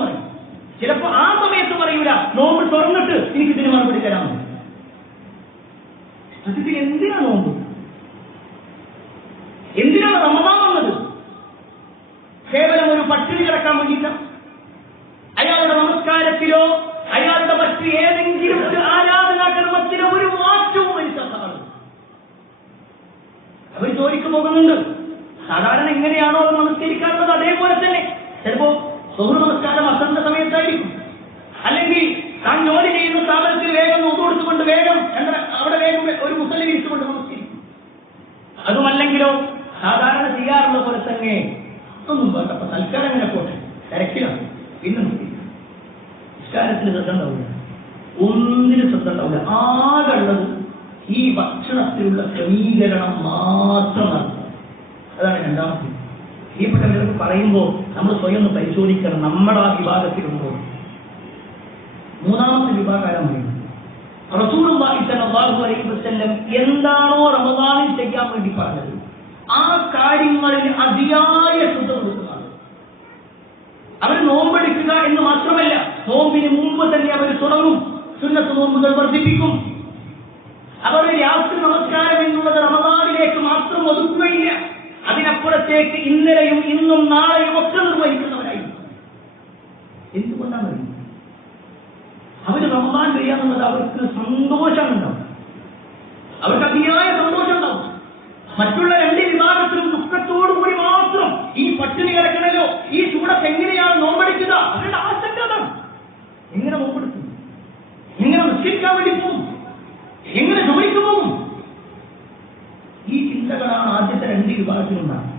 പറയും. ചിലപ്പോ ആ സമയത്ത് പറയൂല, നോമ്പ് തുറന്നിട്ട് എനിക്ക് ഇതിന് മറുപടി തരാമോ. സത്യത്തിൽ എന്തിനാ നോമ്പ്? എന്തിനാണ് റമദാൻ വന്നത്? കേവലം ഒരു പട്ടിണി കിടക്കാൻ വേണ്ടിയില്ല. അയാളുടെ നമസ്കാരത്തിലോ അയാളുടെ മറ്റ് ഏതെങ്കിലും ഒരു ആരാധനാകർമ്മത്തിലോ ഒരു മാറ്റവും വരുത്താത്തതാണ്. അവർ ജോലിക്ക് പോകുന്നുണ്ട്, സാധാരണ എങ്ങനെയാണോ അവർ നമസ്കരിക്കാറുള്ളത് അതേപോലെ തന്നെ. ചിലപ്പോ സുഹൃ നമസ്കാരം അസറിന്റെ സമയത്തായിരിക്കും, അല്ലെങ്കിൽ താൻ ജോലി ചെയ്യുന്ന സ്ഥാപനത്തിൽ വേഗം ഒതു കൊടുത്തുകൊണ്ട് വേഗം അവിടെ വേഗം ഒരു മുസല്ലി വിരിച്ചുകൊണ്ട് നമസ്കരിക്കും. അതുമല്ലെങ്കിലോ സാധാരണ ചെയ്യാറുള്ള പോലെ തന്നെ ഒന്നും വേണ്ട, അപ്പൊ തൽക്കാലം അങ്ങനെ പോട്ടെ, തിരക്കിലാണ്, പിന്നെ നിസ്കാരത്തിന് ശ്രദ്ധ ഉണ്ടാവില്ല, ഒന്നിനും ശ്രദ്ധ ഉണ്ടാവില്ല. ആകെ ഉള്ളത് ഈ ഭക്ഷണത്തിലുള്ള ക്രമീകരണം മാത്രമാണ്. അതാണ് രണ്ടാമത്തെ. പ്രിയപ്പെട്ടവരൊക്കെ പറയുമ്പോൾ നമ്മൾ സ്വയം ഒന്ന് പരിശോധിക്കണം, നമ്മുടെ ആ വിഭാഗത്തിലുണ്ടോ. മൂന്നാമത്തെ വിഭാഗം റസൂലുള്ളാഹി സ്വല്ലല്ലാഹു അലൈഹി വസല്ലം എന്താണോ റമദാനിൽ ചെയ്യാൻ വേണ്ടി പറഞ്ഞത് ആ കാര്യങ്ങളിൽ അതിയായ ശ്രദ്ധ കൊടുക്കുന്നതാണ്. അവർ നോമ്പെടുക്കുക എന്ന് മാത്രമല്ല, നോമ്പിന് മുമ്പ് തന്നെ അവർ തുടങ്ങും, സുന്നത്ത് നോമ്പുകൾ വർദ്ധിപ്പിക്കും. അവർ രാത്രി നമസ്കാരം എന്നുള്ളത് റമദാനിലേക്ക് മാത്രം ഒതുക്കുകയില്ല, അതിനപ്പുറത്തേക്ക് ഇന്നലെയും ഇന്നും നാളെയും ഒക്കെ നിർവഹിക്കുന്നവരായി. എന്തുകൊണ്ടാണ് അവര് റമദാൻ ചെയ്യാന്നുള്ളത് അവർക്ക് സന്തോഷമുണ്ടാവും, അവർക്ക് അതിയായ സന്തോഷം ഉണ്ടാവും. മറ്റുള്ള 2 വിഭാഗത്തിലും ദുഃഖത്തോടുകൂടി മാത്രം ഈ പട്ടിണി കിടക്കണല്ലോ, ഈ ചൂടത്ത് എങ്ങനെയാണ് നോമ്പെടുക്കുക, അവരുടെ ആശങ്ക അതാണ്. എങ്ങനെ നോമ്പെടുക്കും, എങ്ങനെ നിസ്കരിക്കാൻ വേണ്ടി പോകും, എങ്ങനെ ജോലിക്ക് പോകും, ഈ ചിന്തകളാണ് ആദ്യത്തെ 2 വിഭാഗത്തിലുണ്ടാകും.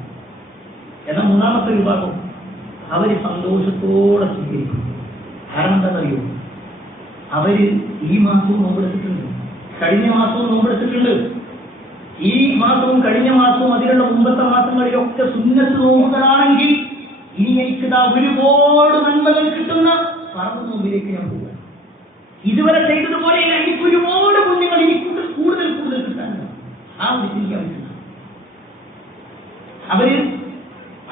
എന്നാൽ മൂന്നാമത്തെ വിഭാഗം അവര് സന്തോഷത്തോടെ സ്വീകരിക്കും. കാരണം എന്താണെന്നറിയോ, അവര് ഈ മാസവും നോമ്പെടുത്തിട്ടുണ്ട്, കഴിഞ്ഞ മാസവും നോമ്പെടുത്തിട്ടുണ്ട്. ഈ മാസവും കഴിഞ്ഞ മാസവും അതിലുള്ള മുമ്പത്തെ മാസങ്ങളിലൊക്കെ സുന്നത്ത് നോമ്പുകളാണെങ്കിൽ ഇനി എനിക്കിതാ ഒരുപാട് നന്മകൾ കിട്ടുന്ന പറമ്പ് നോമ്പിലേക്ക് ഞാൻ പോവുക. ഇതുവരെ ചെയ്തതുപോലെയല്ല, എനിക്ക് ഒരുപാട് പുണ്യങ്ങൾ ഇനി കൂടുതൽ കിട്ടാനുണ്ട്. ആ ഒരു ചിന്ത അവര്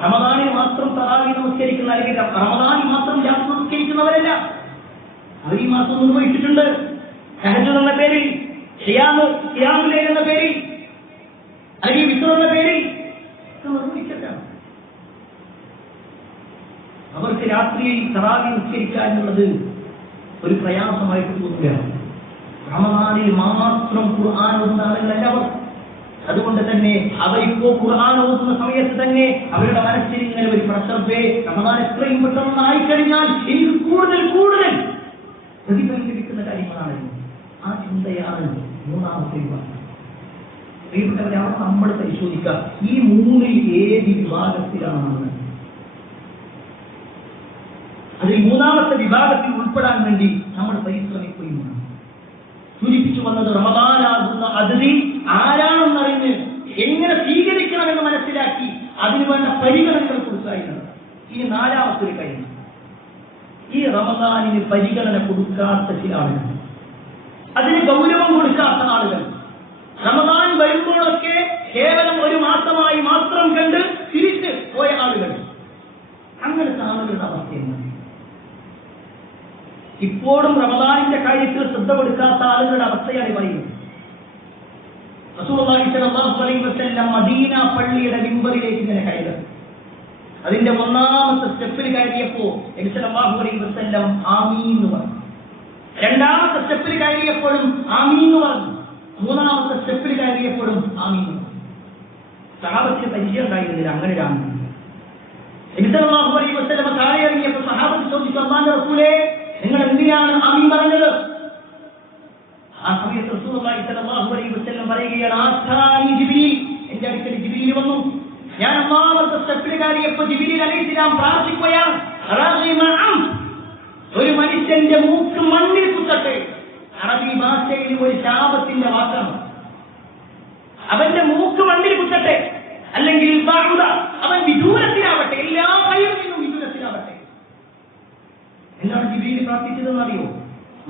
റമദാനിൽ മാത്രം തറാവീഹ് നമസ്കരിക്കുന്ന, അല്ലെങ്കിൽ റമദാനിൽ മാത്രം രാത്രി നമസ്കരിക്കുന്നവരല്ല. അവർ ഈ മാസം നിർവഹിച്ചിട്ടുണ്ട്. തഹജ്ജുദ് എന്ന പേരിൽ, ഖിയാമുൽ ലൈൽ എന്ന പേരിൽ, അല്ലെങ്കിൽ വിത്ർ എന്ന പേരിൽ നിർവഹിച്ചില്ല. അവർക്ക് രാത്രിയിൽ തറാവീഹ് നിസ്കരിക്കുക എന്നുള്ളത് ഒരു പ്രയാസമായിട്ട് തോന്നുകയാണ്. റമദാനിൽ മാത്രം ഖുർആൻ ഓതുന്ന ആളുകളല്ല അവർ. അതുകൊണ്ട് തന്നെ അവരിപ്പോ ഖുർആൻ ഓതുന്ന സമയത്ത് തന്നെ അവരുടെ മനസ്സിൽ ഇങ്ങനെ ഒരു പ്രസർവേ റമദാൻ എത്രയും പെട്ടെന്ന് ആയിക്കഴിഞ്ഞാൽ എനിക്ക് കൂടുതൽ പ്രതിഫലം ലഭിക്കുന്ന കാര്യങ്ങളാണ്. ആ ചിന്തയാണ് മൂന്നാമത്തെ വിഭാഗം. പ്രിയപ്പെട്ടവരെ, അവിടെ നമ്മൾ പരിശോധിക്കുക ഈ മൂന്നിൽ ഏത് വിഭാഗത്തിലാണ്. അതിൽ മൂന്നാമത്തെ വിഭാഗത്തിൽ ഉൾപ്പെടാൻ വേണ്ടി നമ്മൾ പരിശ്രമിക്കുകയും വേണം. സൂചിപ്പിച്ചു വന്നത് റമദാനാകുന്ന അതിഥി ആരാണെന്നറിഞ്ഞ് എങ്ങനെ സ്വീകരിക്കണമെന്ന് മനസ്സിലാക്കി അതിനുവേണ്ട പരിഗണനകൾ കൊടുക്കാറുണ്ട്. ഇനി നാലാമത്തെ ഒരു കാര്യം, ഈ റമദാനിന് പരിഗണന കൊടുക്കാത്ത ചില ആളുകൾ, അതിന് ഗൗരവം കൊടുക്കാത്ത ആളുകൾ, റമദാൻ വരുമ്പോഴൊക്കെ കേവലം ഒരു മാസമായി മാത്രം കണ്ട് തിരിച്ച് പോയ ആളുകൾ, അങ്ങനത്തെ ആളുകളുടെ അവസ്ഥയാണ്. ഇപ്പോഴും റമദാനിന്റെ കാര്യത്തിൽ ശ്രദ്ധ കൊടുക്കാത്ത ആളുകളുടെ അവസ്ഥയാണ് പറയുന്നത്. റസൂലുള്ളാഹി സ്വല്ലല്ലാഹു അലൈഹി വസല്ലം മദീന പള്ളിയുടെ മിമ്പറിലേക്ക് ഇങ്ങനെ കയറി. അതിന്റെ ഒന്നാമത്തെ സ്റ്റെപ്പിൽ കയറിയപ്പോ നബി സല്ലല്ലാഹു അലൈഹി വസല്ലം ആമീൻ എന്ന് പറഞ്ഞു. രണ്ടാമത്തെ സ്റ്റെപ്പിൽ കയറിയപ്പോഴും ആമീൻ എന്ന് പറഞ്ഞു. മൂന്നാമത്തെ സ്റ്റെപ്പിൽ കയറിയപ്പോഴും ആമീൻ എന്ന് പറഞ്ഞു. സഹാബത്തിന് പരിചയം ഉണ്ടായിരുന്നില്ല അങ്ങനെ ഒരു ആമീൻ. നബി സല്ലല്ലാഹു അലൈഹി വസല്ലം താഴെ ഇറങ്ങിയപ്പോൾ സഹാബത്ത് ചോദിച്ചു, അല്ലാഹുവിന്റെ റസൂലേ, നിങ്ങൾ എന്തിനാണ് ആമീൻ പറഞ്ഞത്? ആ സമയത്ത് റസൂലുള്ളാഹി സ്വല്ലല്ലാഹു അലൈഹി വസല്ലം പറയുകയാണ്, ആഥാനി ജിബ്രീൽ, എന്റെ അടുക്കൽ ജിബ്രീൽ വന്നു. ഞാൻ ഒന്നാമത്തെ സ്റ്റെപ്പിൽ കയറിയപ്പോൾ ജിബ്രീൽ അലൈഹിസ്സലാം പ്രാർത്ഥിക്കുകയാണ്, ഒരു മനുഷ്യന്റെ മൂക്ക് മണ്ണിൽ കുത്തട്ടെ. അറബി ഭാഷയിൽ ഒരു ശാപത്തിന്റെ വാക്കാണ്. അവന്റെ മൂക്ക് മണ്ണിൽ കുത്തട്ടെ, അല്ലെങ്കിൽ അവൻ വിദൂരത്തിലാവട്ടെ, എല്ലാ ഭയം നിന്നും വിദൂരത്തിലാവട്ടെ. എന്താണ് ജിബ്രീൽ പ്രാർത്ഥിച്ചതെന്ന് അറിയോ?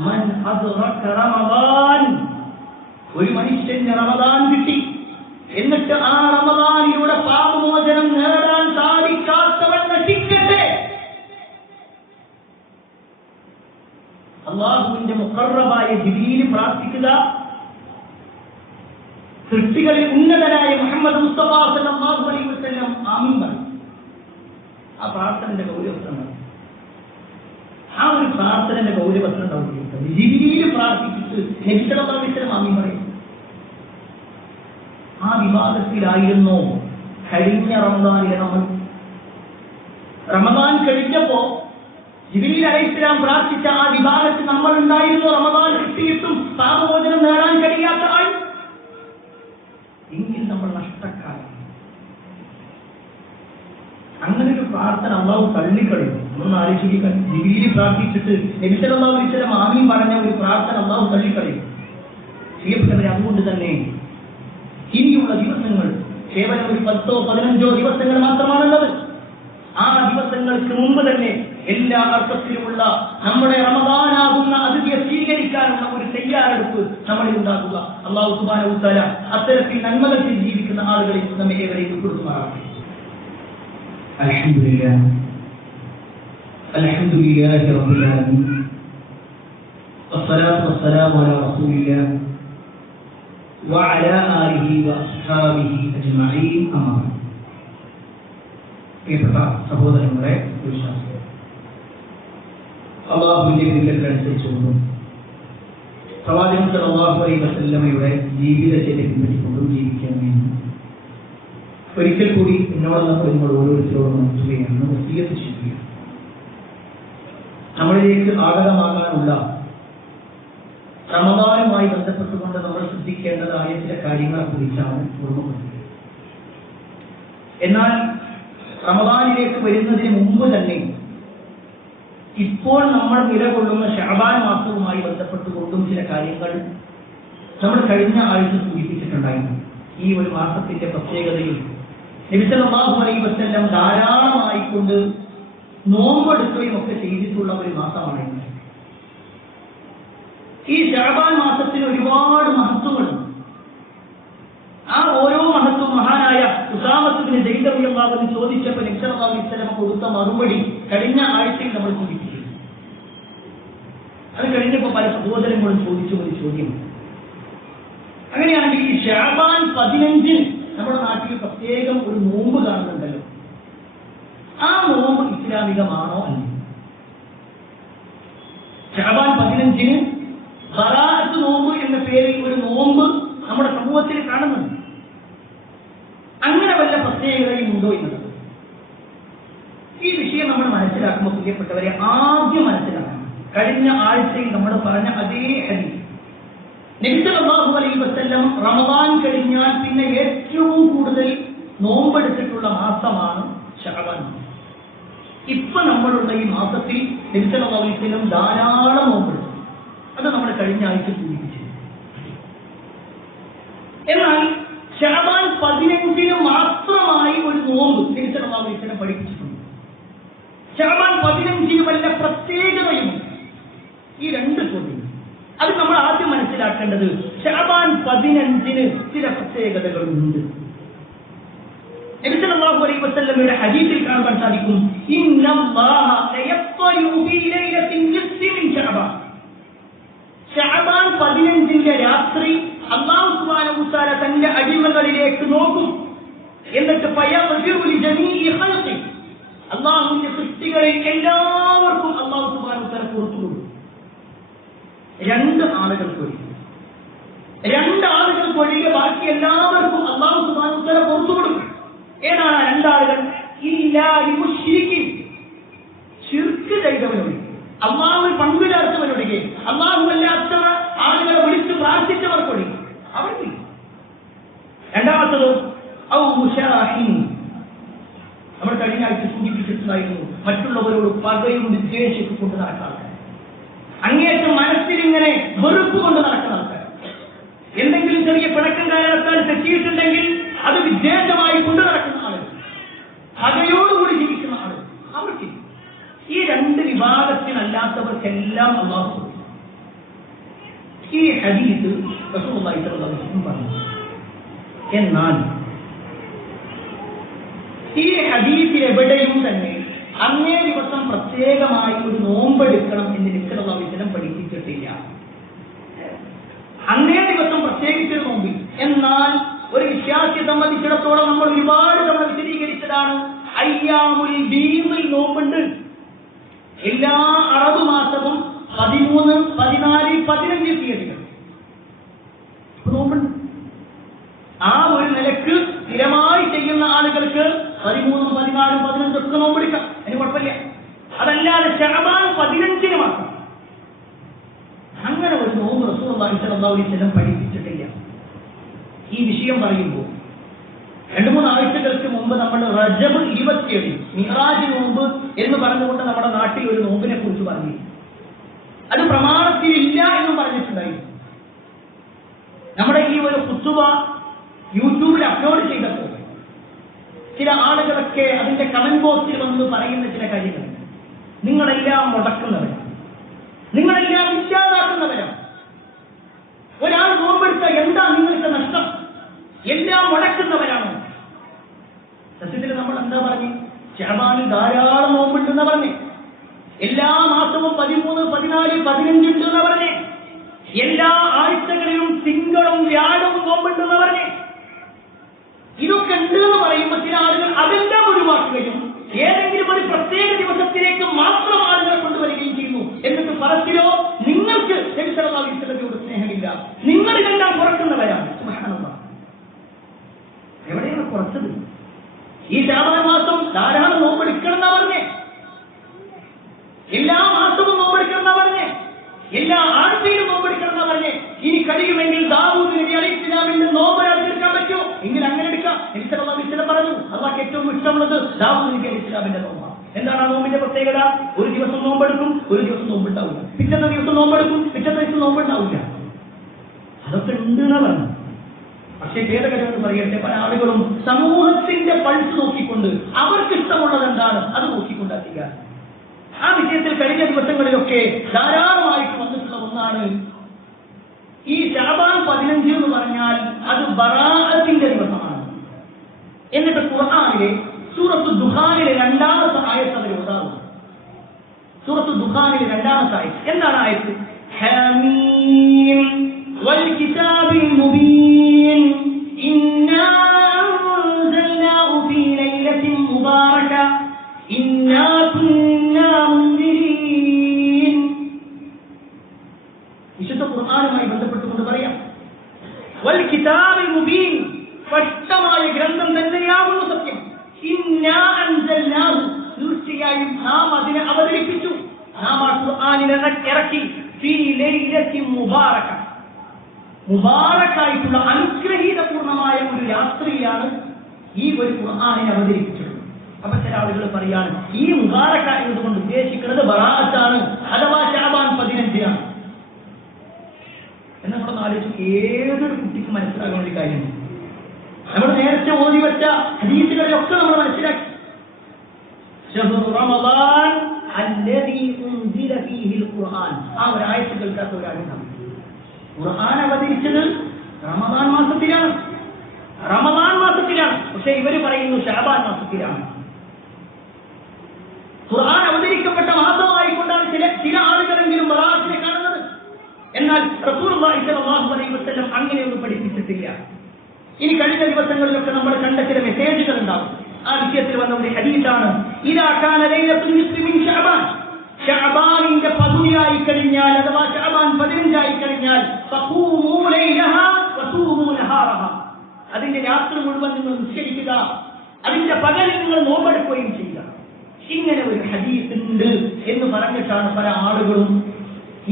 മൻ അദ്റക റമദാൻ, ഒരു മനുഷ്യന് റമദാൻ കിട്ടി, എന്നിട്ട് ആ റമദാനിലൂടെ പാപമോചനം നേടാൻ സാധിക്കാത്തവൻ നശിക്കട്ടെ. അല്ലാഹുവിന്റെ മുഖറബായ ജിബ്രീൽ പ്രാർത്ഥിക്കുക, സൃഷ്ടികളിൽ ഉന്നതനായ മുഹമ്മദ് മുസ്തഫ സല്ലല്ലാഹു അലൈഹി വസല്ലം ആമീൻ പറഞ്ഞു. ആ പ്രാർത്ഥനയുടെ ഗൗരവം, ആ ഒരു പ്രാർത്ഥനയുടെ ഗൗരവത്തിൽ ഉണ്ടാവും. ജിബ്രീൽ പ്രാർത്ഥിച്ചിട്ട് നബി സല്ലല്ലാഹു അലൈഹി വസല്ലം ആമീൻ പറയും. ആ വിവാദത്തിലായിരുന്നു കഴിഞ്ഞ റമദാനിലെ നമ്മൾ. റമദാൻ കഴിഞ്ഞപ്പോ ജിബ്രീൽ അലൈഹിസ്സലാം പ്രാർത്ഥിച്ച ആ വിഭാഗത്തിൽ നമ്മൾ ഉണ്ടായിരുന്നു. റമദാൻ കിട്ടിയിട്ടും പാപമോചനം നേടാൻ കഴിയാത്ത ആൾ എങ്കിൽ നമ്മൾ നഷ്ടക്കാരാണ്. അങ്ങനെ ഒരു പ്രാർത്ഥന അല്ലാഹു തള്ളിക്കളയും. ഒന്ന് ആലോചിക്കുക, ജിബ്രീൽ പ്രാർത്ഥിച്ചിട്ട് നബി സല്ലല്ലാഹു അലൈഹി വസല്ലം ആമീൻ പറഞ്ഞ ഒരു പ്രാർത്ഥന അല്ലാഹു തള്ളിക്കളയും. പ്രിയപ്പെട്ടവരെ, അതുകൊണ്ട് തന്നെ ഇനിയുള്ള ദിവസങ്ങൾ കേവലം ഒരു 10 or 15 ദിവസങ്ങൾ മാത്രമാണുള്ളത്. ആ ദിവസങ്ങൾക്ക് മുമ്പ് തന്നെ എല്ലാ അർത്ഥത്തിലുമുള്ള നമ്മുടെ റമദാനാകുന്ന അതിഥിയെ സ്വീകരിക്കാനുള്ള ഒരു തയ്യാറെടുപ്പ് നമ്മളിൽ ഉണ്ടാക്കുക. അല്ലാഹു സുബ്ഹാനഹു വ തആല അത്തരത്തിൽ നന്മകളിൽ ജീവിക്കുന്ന ആളുകളിൽ നമ്മെ ഏവരെയും ഉൾപ്പെടുത്തുമാറാകട്ടെ. അൽഹംദുലില്ലാഹി റബ്ബിൽ ആലമീൻ വസ്സലാത്തു വസ്സലാമു അലാ റസൂലില്ലാഹ് വഅലാ ആലിഹി വഅസ്ഹാബിഹി അജ്മഈൻ. അമ്മാ ബഅദ്. പ്രിയപ്പെട്ട സഹോദരങ്ങളെ, വിശ്വാസികളെ, അല്ലാഹുവിന്റെ വിധിക്കനുസരിച്ചുകൊണ്ടും പ്രവാചകൻ സല്ലല്ലാഹു അലൈഹി വസല്ലമയുടെ ജീവിതത്തെ പിൻപറ്റിക്കൊണ്ടും ജീവിക്കാൻ വേണ്ടി ഒരിക്കൽ കൂടി എന്നോടൊപ്പം നിങ്ങൾ ഓരോരുത്തരോടും നടത്തുകയാണ്, വസിയ്യത്ത് ചെയ്യുകയാണ്. നമ്മളിലേക്ക് ആഗതമാകാനുള്ള റമദാനുമായി ബന്ധപ്പെട്ടുകൊണ്ട് നമ്മൾ ശ്രദ്ധിക്കേണ്ടതായ ചില കാര്യങ്ങളെ കുറിച്ചാണ് ഓർമ്മപ്പെടുത്തുന്നത്. എന്നാൽ റമദാനിലേക്ക് വരുന്നതിന് മുമ്പ് തന്നെ ഇപ്പോൾ നമ്മൾ നിലകൊള്ളുന്ന ശഅബാൻ മാസവുമായി ബന്ധപ്പെട്ടുകൊണ്ടും ചില കാര്യങ്ങൾ നമ്മൾ കഴിഞ്ഞ ആഴ്ച സൂചിപ്പിച്ചിട്ടുണ്ടായിരുന്നു. ഈ ഒരു മാസത്തിന്റെ പ്രത്യേകതയും നബി സല്ലല്ലാഹു അലൈഹി വസല്ലം ധാരാളമായിക്കൊണ്ട് നോമ്പെടുക്കുകയും ഒക്കെ ചെയ്തിട്ടുള്ള ഒരു മാസമാണ്. ഈ ശഅബാൻ മാസത്തിന് ഒരുപാട് മഹത്വങ്ങളുണ്ട്. ആ ഓരോ മഹത്വം മഹാനായ ഉസാമത്ത് ബിൻ സയ്യിദ് റളിയല്ലാഹു അൻഹു ചോദിച്ചപ്പോൾ നബി സല്ലല്ലാഹു അലൈഹി വസല്ലം കൊടുത്ത മറുപടി കഴിഞ്ഞ ആഴ്ചയിൽ നമ്മൾ സൂചിപ്പിച്ചു. അത് കഴിഞ്ഞപ്പോൾ പല സഹോദരങ്ങളും ചോദിച്ച ഒരു ചോദ്യം. അങ്ങനെയാണെങ്കിൽ ഈ ശഅബാൻ 15 നമ്മുടെ നാട്ടിൽ പ്രത്യേകം ഒരു നോമ്പ് കാണുന്നുണ്ടല്ലോ, ആ നോമ്പ് ഇസ്ലാമികമാണോ അല്ല? ശഅബാൻ 15 ബറാഅത്ത് നോമ്പ് എന്ന പേരിൽ ഒരു നോമ്പ് നമ്മുടെ സമൂഹത്തിൽ കാണുന്നുണ്ട്. അങ്ങനെ വല്ല പ്രത്യേകതയും ഉണ്ടോ എന്നത് ഈ വിഷയം നമ്മൾ മനസ്സിലാക്കുമ്പോൾ പ്രിയപ്പെട്ടവരെ ആദ്യം മനസ്സിലാക്കണം. കഴിഞ്ഞ ആഴ്ചയിൽ നമ്മൾ പറഞ്ഞ അതേ ഹദീസ് നബി സല്ലല്ലാഹു അലൈഹി വസല്ലം റമദാൻ കഴിഞ്ഞാൽ പിന്നെ ഏറ്റവും കൂടുതൽ നോമ്പെടുത്തിട്ടുള്ള മാസമാണ് ശഅബാൻ. ഇപ്പൊ നമ്മളുള്ള ഈ മാസത്തിൽ നബി സല്ലല്ലാഹു അലൈഹി വസല്ലം ധാരാളം നോമ്പെടുത്തു. അത് നമ്മൾ കഴിഞ്ഞ ആഴ്ച സൂചിപ്പിച്ചു. എന്നാൽ ശഅബാൻ 15 മാത്രമായി ഒരു നോമ്പ് നബി സല്ലല്ലാഹു അലൈഹി വസല്ലം പഠിപ്പിച്ചിട്ടുണ്ട്. ശഅബാൻ 15 വല്ല പ്രത്യേകതയുമുണ്ട്. ഈ രണ്ട് ചോദ്യം അത് നമ്മൾ ആദ്യം മനസ്സിലാക്കേണ്ടത്. ശഅബാൻ 15 ചില പ്രത്യേകതകളുണ്ട്. നബി സല്ലല്ലാഹു അലൈഹി വസല്ലമയുടെ ഹദീസിൽ കാണാൻ സാധിക്കും, ഇന്നല്ലാഹ യത്വലു ഫീ ലൈലത്തിൻ നിസ്ഫി മിൻ ശഅബാൻ. ശഅബാൻ 15 രാത്രി അല്ലാഹു സുബ്ഹാനഹു വ തആല തന്റെ അടിമകളിലേക്ക് നോക്കും. എന്നിട്ട് ഫയഗ്ഫിറു ലിജമീഇ ഖൽഖി, അല്ലാഹുവിന്റെ സൃഷ്ടികളിൽ എല്ലാവർക്കും അല്ലാഹു സുബ്ഹാനഹു വ തആല പുറത്തു കൊടുക്കും. രണ്ട് ആളുകൾക്കൊഴികെ ബാക്കി എല്ലാവർക്കും അല്ലാഹു സുബ്ഹാനഹു വ തആല പുറത്തു കൊടുക്കും. ഏതാണ് രണ്ടാളുകൾ? ഇല്ലാഹി മുശ്രിക്കിൻ, ശിർക്ക് ചെയ്തവനൊഴികെ, അല്ലാഹുവിൽ പങ്കു ചേർത്തവനൊഴികെ, അല്ലാഹു അല്ലാത്ത ആളുകളെ വിളിച്ച് പ്രാർത്ഥിച്ചവർക്കൊഴികെ അവർക്ക്. രണ്ടാമത്തതോ ഔ മുശാഹിൻ, നമ്മൾ കഴിഞ്ഞ ആഴ്ച സൂചിപ്പിച്ചിട്ടുണ്ടായിരുന്നു, മറ്റുള്ളവരോട് പകയും വിദ്വേഷിച്ചു കൊണ്ട് നടക്കുന്ന ആൾക്കാർ, അങ്ങേറ്റം മനസ്സിൽ ഇങ്ങനെ വെറുപ്പ് കൊണ്ട് നടക്കുന്ന ആൾക്കാർ, എന്തെങ്കിലും ചെറിയ പിണക്കം കാരണത്താൽ തെറ്റിയിട്ടുണ്ടെങ്കിൽ അത് വിദ്വേഷമായി കൊണ്ടു നടക്കുന്ന ആളുകൾ, പകയോടുകൂടി ജീവിക്കുന്ന ആളുകൾ, അവർക്ക്. ഈ രണ്ട് വിഭാഗത്തിനല്ലാത്തവർക്കെല്ലാം അല്ലാഹു ഈ ഹദീസ് റസൂലുള്ളാഹി സ്വല്ലല്ലാഹു അലൈഹി വസല്ലം പറഞ്ഞു. എന്നാൽ ഈ ഹദീസിൽ എവിടെയും തന്നെ അന്നേ ദിവസം പ്രത്യേകമായി ഒരു നോമ്പെടുക്കണം എന്ന് നബി സല്ലല്ലാഹു അലൈഹി വസല്ലം പഠിപ്പിച്ചിട്ടില്ല. അന്നേ ദിവസം പ്രത്യേകിച്ചൊരു നോമ്പ്. എന്നാൽ ഒരു വിശ്വാസിയെ സംബന്ധിച്ചിടത്തോളം നമ്മൾ ഒരുപാട് തവണ വിശദീകരിച്ചതാണ്, അയ്യാമുൽ ബീദിൽ നോമ്പുണ്ട്. എല്ലാ അറബ് മാസവും 13, 14, 15 തീയതികൾ നോമ്പുണ്ട്. ആ ഒരു നിലക്ക് സ്ഥിരമായി ചെയ്യുന്ന ആളുകൾക്ക് 13, 14, 15 ഒക്കെ നോമ്പെടുക്കാം, അതിന് കുഴപ്പമില്ല. അതല്ലാതെ ശഅബാൻ 15 മാത്രം അങ്ങനെ ഒരു നോമ്പ് റസൂലുള്ളാഹി സ്വല്ലല്ലാഹു അലൈഹി വസല്ലം പഠിപ്പിച്ചിട്ടില്ല. ഈ വിഷയം പറയുമ്പോൾ 2-3 ആഴ്ചകൾക്ക് മുമ്പ് നമ്മൾ റജബ് 27 മിഅ്റാജ് നോമ്പ് എന്ന് പറഞ്ഞുകൊണ്ട് നമ്മുടെ നാട്ടിൽ ഒരു നോമ്പിനെ കുറിച്ച് പറഞ്ഞു. അത് പ്രമാണത്തിലില്ല എന്നും പറഞ്ഞിട്ടുണ്ടായിരുന്നു. നമ്മുടെ ഈ ഒരു ഖുത്ബ യൂട്യൂബിൽ അപ്ലോഡ് ചെയ്തപ്പോൾ ചില ആളുകളൊക്കെ അതിന്റെ കമന്റ് ബോക്സിൽ വന്ന് പറയുന്ന ചില കാര്യങ്ങൾ, നിങ്ങളെല്ലാം മുടക്കുന്നവരാണ്, നിങ്ങളെല്ലാം ഇല്ലാതാക്കുന്നവരാണ്. ഒരാൾ നോമ്പെടുത്താൽ എന്താ നിങ്ങൾക്ക് നഷ്ടം? എല്ലാം മുടക്കുന്നവരാണ്. സത്യത്തിൽ നമ്മൾ എന്താ പറഞ്ഞു? ശഅബാനിൽ ധാരാളം നോമ്പുണ്ടെന്ന് പറഞ്ഞേ, എല്ലാ മാസവും 13, 14, 15 ഉണ്ടെന്ന് പറഞ്ഞേ, എല്ലാ ആഴ്ചകളിലും തിങ്കളും വ്യാഴവും നോമ്പുണ്ടെന്ന് പറഞ്ഞേ. ഇതൊക്കെ ഉണ്ട് എന്ന് പറയുമ്പോൾ ചില ആളുകൾ അതെല്ലാം ഒഴിവാക്കുകയും ഏതെങ്കിലും ഒരു പ്രത്യേക ദിവസത്തിലേക്ക് മാത്രം ആളുകളെ കൊണ്ടുവരികയും ചെയ്യുന്നു. എന്നിട്ട് പറച്ചിലോ നിങ്ങൾക്ക് നബി സല്ലല്ലാഹു അലൈഹി വസല്ലമയോട് സ്നേഹമില്ല, നിങ്ങൾ ഇതെല്ലാം കുറക്കുന്നവരാണ്. സുബ്ഹാനല്ലാഹ്, എവിടെയാണ് കുറച്ചത്? ഈ ശഅബാൻ മാസം ധാരാളം നോമ്പെടുക്കണം എന്നാ പറഞ്ഞേ, എല്ലാ മാസവും നോമ്പെടുക്കണം എന്നാ പറഞ്ഞേ, എല്ലാ ആഴ്ചയിലും നോമ്പെടുക്കണം എന്നാ പറഞ്ഞേ. ഇനി കഴിയുമെങ്കിൽ ദാവൂദ് നബി അലൈഹിസ്സലാമിന്റെ നോമ്പ് എടുക്കാൻ പറ്റുമോ? എങ്കിൽ അങ്ങനെ എടുക്കാം. നബി സല്ലല്ലാഹു അലൈഹി വസല്ലം പറഞ്ഞു, അല്ലാഹുവിന് ഏറ്റവും ഇഷ്ടമുള്ളത് ദാവൂദ് നബി അലൈഹിസ്സലാമിന്റെ നോമ്പാണ്. എന്താണ് ആ നോമ്പിന്റെ പ്രത്യേകത? ഒരു ദിവസം നോമ്പെടുക്കും, ഒരു ദിവസം നോമ്പുണ്ടാവില്ല. പിറ്റത്തെ ദിവസം നോമ്പെടുക്കും, പിറ്റത്തെ ദിവസം നോമ്പുണ്ടാവില്ല. അതൊക്കെ ഉണ്ട് എന്നാ പറഞ്ഞു. പക്ഷേ ഭേദഗതിയെന്ന് പറയട്ടെ, പല ആളുകളും സമൂഹത്തിന്റെ പൾസ് നോക്കിക്കൊണ്ട് അവർക്ക് ഇഷ്ടമുള്ളത് എന്താണ് അത് നോക്കിക്കൊണ്ടാക്കുക. ആ വിഷയത്തിൽ കഴിഞ്ഞ ദിവസങ്ങളിലൊക്കെ ധാരാളമായിട്ട് വന്നിട്ടുള്ള ഒന്നാണ് ഈ ശഅബാൻ 15 എന്ന് പറഞ്ഞാൽ അത് ബറാഅത്തിന്റെ ദിവസമാണ്. എന്നിട്ട് ഖുർആനിലെ സൂറത്തു ദുഖാനിലെ 2ാമത്തെ ആയത്ത് അവർ ഓതാറുണ്ട്. സൂറത്തു ദുഖാനിലെ 2ാമത്തെ ആയത്ത് എന്താണ് ആയത്ത്? ഹമീം വൽ കിതാബിൽ മുബീൻ ഇന്നാ അൻസൽനാഹു ഫീ ലൈലത്തിൻ മുബാറക ഇന്നാ കുന്നാ മുൻദിരീൻ. വിശുദ്ധ ഖുർആനുമായി ബന്ധപ്പെട്ടുകൊണ്ട് പറയാം, വൽ കിതാബിൽ മുബീൻ, സ്പഷ്ടമായ ഗ്രന്ഥം തന്നെയാകുന്നു സത്യം. ഇന്നാ അൻസൽനാഹു, തീർച്ചയായും നാം അതിനെ അവതരിപ്പിച്ചു, നാം ആ ഖുർആനിനെ ഇറക്കി. ഫീ ലൈലത്തിൻ മുബാറക, മുബാറക്കായിട്ടുള്ള അനുഗ്രഹീതപൂർണമായ ഒരു രാത്രിയാണ് ഈ ഒരു ഖുർആനിനെ അവതരിപ്പിച്ചത്. അപ്പൊ ചില ആളുകൾ പറയാണ് ഈ മുബാറക്ക എന്നതുകൊണ്ട് ഉദ്ദേശിക്കുന്നത് ബറാഅത്താണ്, അഥവാ ശഅബാൻ 15 എന്ന് നമ്മളൊന്ന് ആലോചിച്ച് ഏതൊരു കുട്ടിക്ക് മനസ്സിലാകുന്ന ഒരു കാര്യം. നമ്മൾ നേരത്തെ ഓതി വെച്ച ഹദീസുകളിലൊക്കെ നമ്മൾ മനസ്സിലാക്കി. റമളാൻ അല്ലദീ ഉൻസില ഫീഹിൽ ഖുർആൻ, ആ ഒരു ആയത്ത് കേൾക്കാത്ത ഒരാളുണ്ടാവും. ഖുർആൻ അവതരിച്ചത് റമളാൻ മാസത്തിലാണ്, പക്ഷെ ഇവര് പറയുന്നു ശഅബാൻ മാസത്തിലാണ്. ഖുർആൻ അവതരിക്കപ്പെട്ട മാസമായിക്കൊണ്ടാണ് ചില ആളുകളെങ്കിലും ബറാഅത്തിനെ കാണുന്നത്. എന്നാൽ റസൂലുള്ളാഹി സ്വല്ലല്ലാഹു അലൈഹി വസല്ലം അങ്ങനെയൊന്നും പഠിപ്പിച്ചിട്ടില്ല. ഇനി കഴിഞ്ഞ ദിവസങ്ങളിലൊക്കെ നമ്മൾ കണ്ട ചില മെസ്സേജുകൾ ഉണ്ടാവും. ആ വിഷയത്തിൽ വന്ന ഒരു ഹദീസാണ് ഇദാ കാന ലൈലത്തുൽ നിസ്ഫി മിൻ ശഅബാൻ, ശഅബാനിന്റെ 10 കഴിഞ്ഞാൽ അഥവാ ശഅബാൻ 15 കഴിഞ്ഞാൽ ഫഖൂമൂ ലൈലഹാ വസൂമൂ നഹാറഹാ, അതിന്റെ രാത്രി മുഴുവൻ നിങ്ങൾ നിസ്കരിക്കുക, അതിന്റെ പകൽ നിങ്ങൾ നോമ്പെടുക്കുകയും ചെയ്യുക. ഇങ്ങനെ ഒരു ഹദീസ് ഉണ്ട് എന്ന് പറഞ്ഞിട്ടാണ് പല ആളുകളും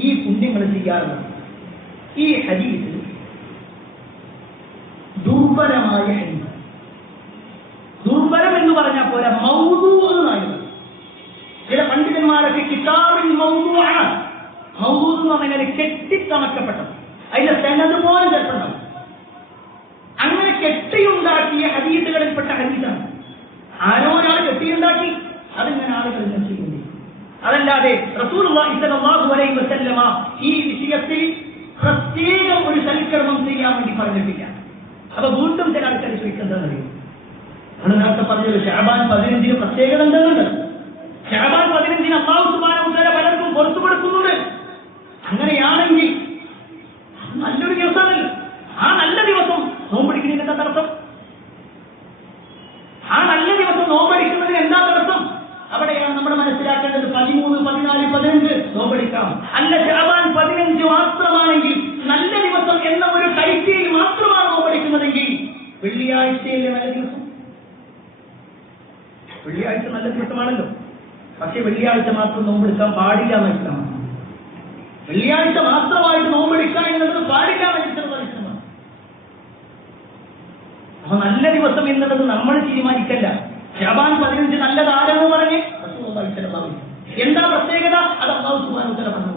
ഈ പുണ്യങ്ങൾ ചെയ്യാറുള്ളത്. ഈ ഹദീസ് ദുർബലമായ ഹദീസ്. ദുർബലം എന്ന് പറഞ്ഞാൽ പോലെ മൗദൂ എന്നായിരുന്നു. ചില പണ്ഡിതന്മാരൊക്കെ കിതാബിൽ മൗദൂഅ, മൗദൂ എന്ന് പറഞ്ഞാൽ കെട്ടിച്ചമക്കപ്പെട്ടത്, അതിന്റെ സനദ് പോലും ചേർക്കണം. അങ്ങനെ കെട്ടിയുണ്ടാക്കിയ ഹദീസുകളിൽപ്പെട്ട ഹദീസാണ്. ആരോ ഒരാൾ കെട്ടിയുണ്ടാക്കി, അതിങ്ങനെ ആളുകൾ ചെയ്യുന്നു. അതല്ലാതെ റസൂലുള്ളാഹി സ്വല്ലല്ലാഹു അലൈഹി വസല്ലമ ഈ വിഷയത്തിൽ പ്രത്യേകം ഒരു സൽക്കർമ്മം ചെയ്യാൻ വേണ്ടി പറഞ്ഞിട്ടില്ല. അപ്പൊ വീണ്ടും ചില ആൾക്കാർ ചോദിക്കുന്നറിയും, നമ്മൾ നേരത്തെ പറഞ്ഞത് ശഅബാൻ 15 പ്രത്യേകത എന്തെന്നുണ്ട്. ശഅബാൻ 15 അല്ലാഹു സുബ്ഹാനഹു വ തആല പലർക്കും പുറത്തു കൊടുക്കുന്നുണ്ട്. അങ്ങനെയാണെങ്കിൽ നല്ലൊരു ദിവസമല്ല, ആ നല്ല ദിവസം നോമ്പടിക്കുന്നതിന് എന്താ തടസ്സം? ആ നല്ല ദിവസം നോമ്പടിക്കുന്നതിന് എന്താ തടസ്സം? അവിടെയാണ് നമ്മൾ മനസ്സിലാക്കേണ്ടത്. 13, 14, 15 നോമ്പടിക്കാം. അല്ല ശഅബാൻ 15 മാത്രമാണെങ്കിൽ, നല്ല ദിവസം എന്ന ഒരു ടൈറ്റിൽ മാത്രമാണ് നോമ്പടിക്കുന്നതെങ്കിൽ വെള്ളിയാഴ്ചയല്ലേ നല്ല ദിവസം? വെള്ളിയാഴ്ച നല്ല ദിവസമാണല്ലോ, പക്ഷെ വെള്ളിയാഴ്ച മാത്രം നോമ്പെടുക്കാൻ പാടില്ല എന്ന് ഇഷ്ടമാണ്. വെള്ളിയാഴ്ച മാത്രമായിട്ട് നോമ്പെടുക്കുക എന്നുള്ളത് പാടില്ല എന്ന് ഇഷ്ടമാണ്. അപ്പൊ നല്ല ദിവസം എന്നുള്ളത് നമ്മൾ തീരുമാനിക്കല്ല. ശഅബാൻ 15 നല്ലതാരെന്ന് പറഞ്ഞ് എന്താ പ്രത്യേകത? അത് അല്ലാഹു സുബ്ഹാനഹു വ തആല പറഞ്ഞു.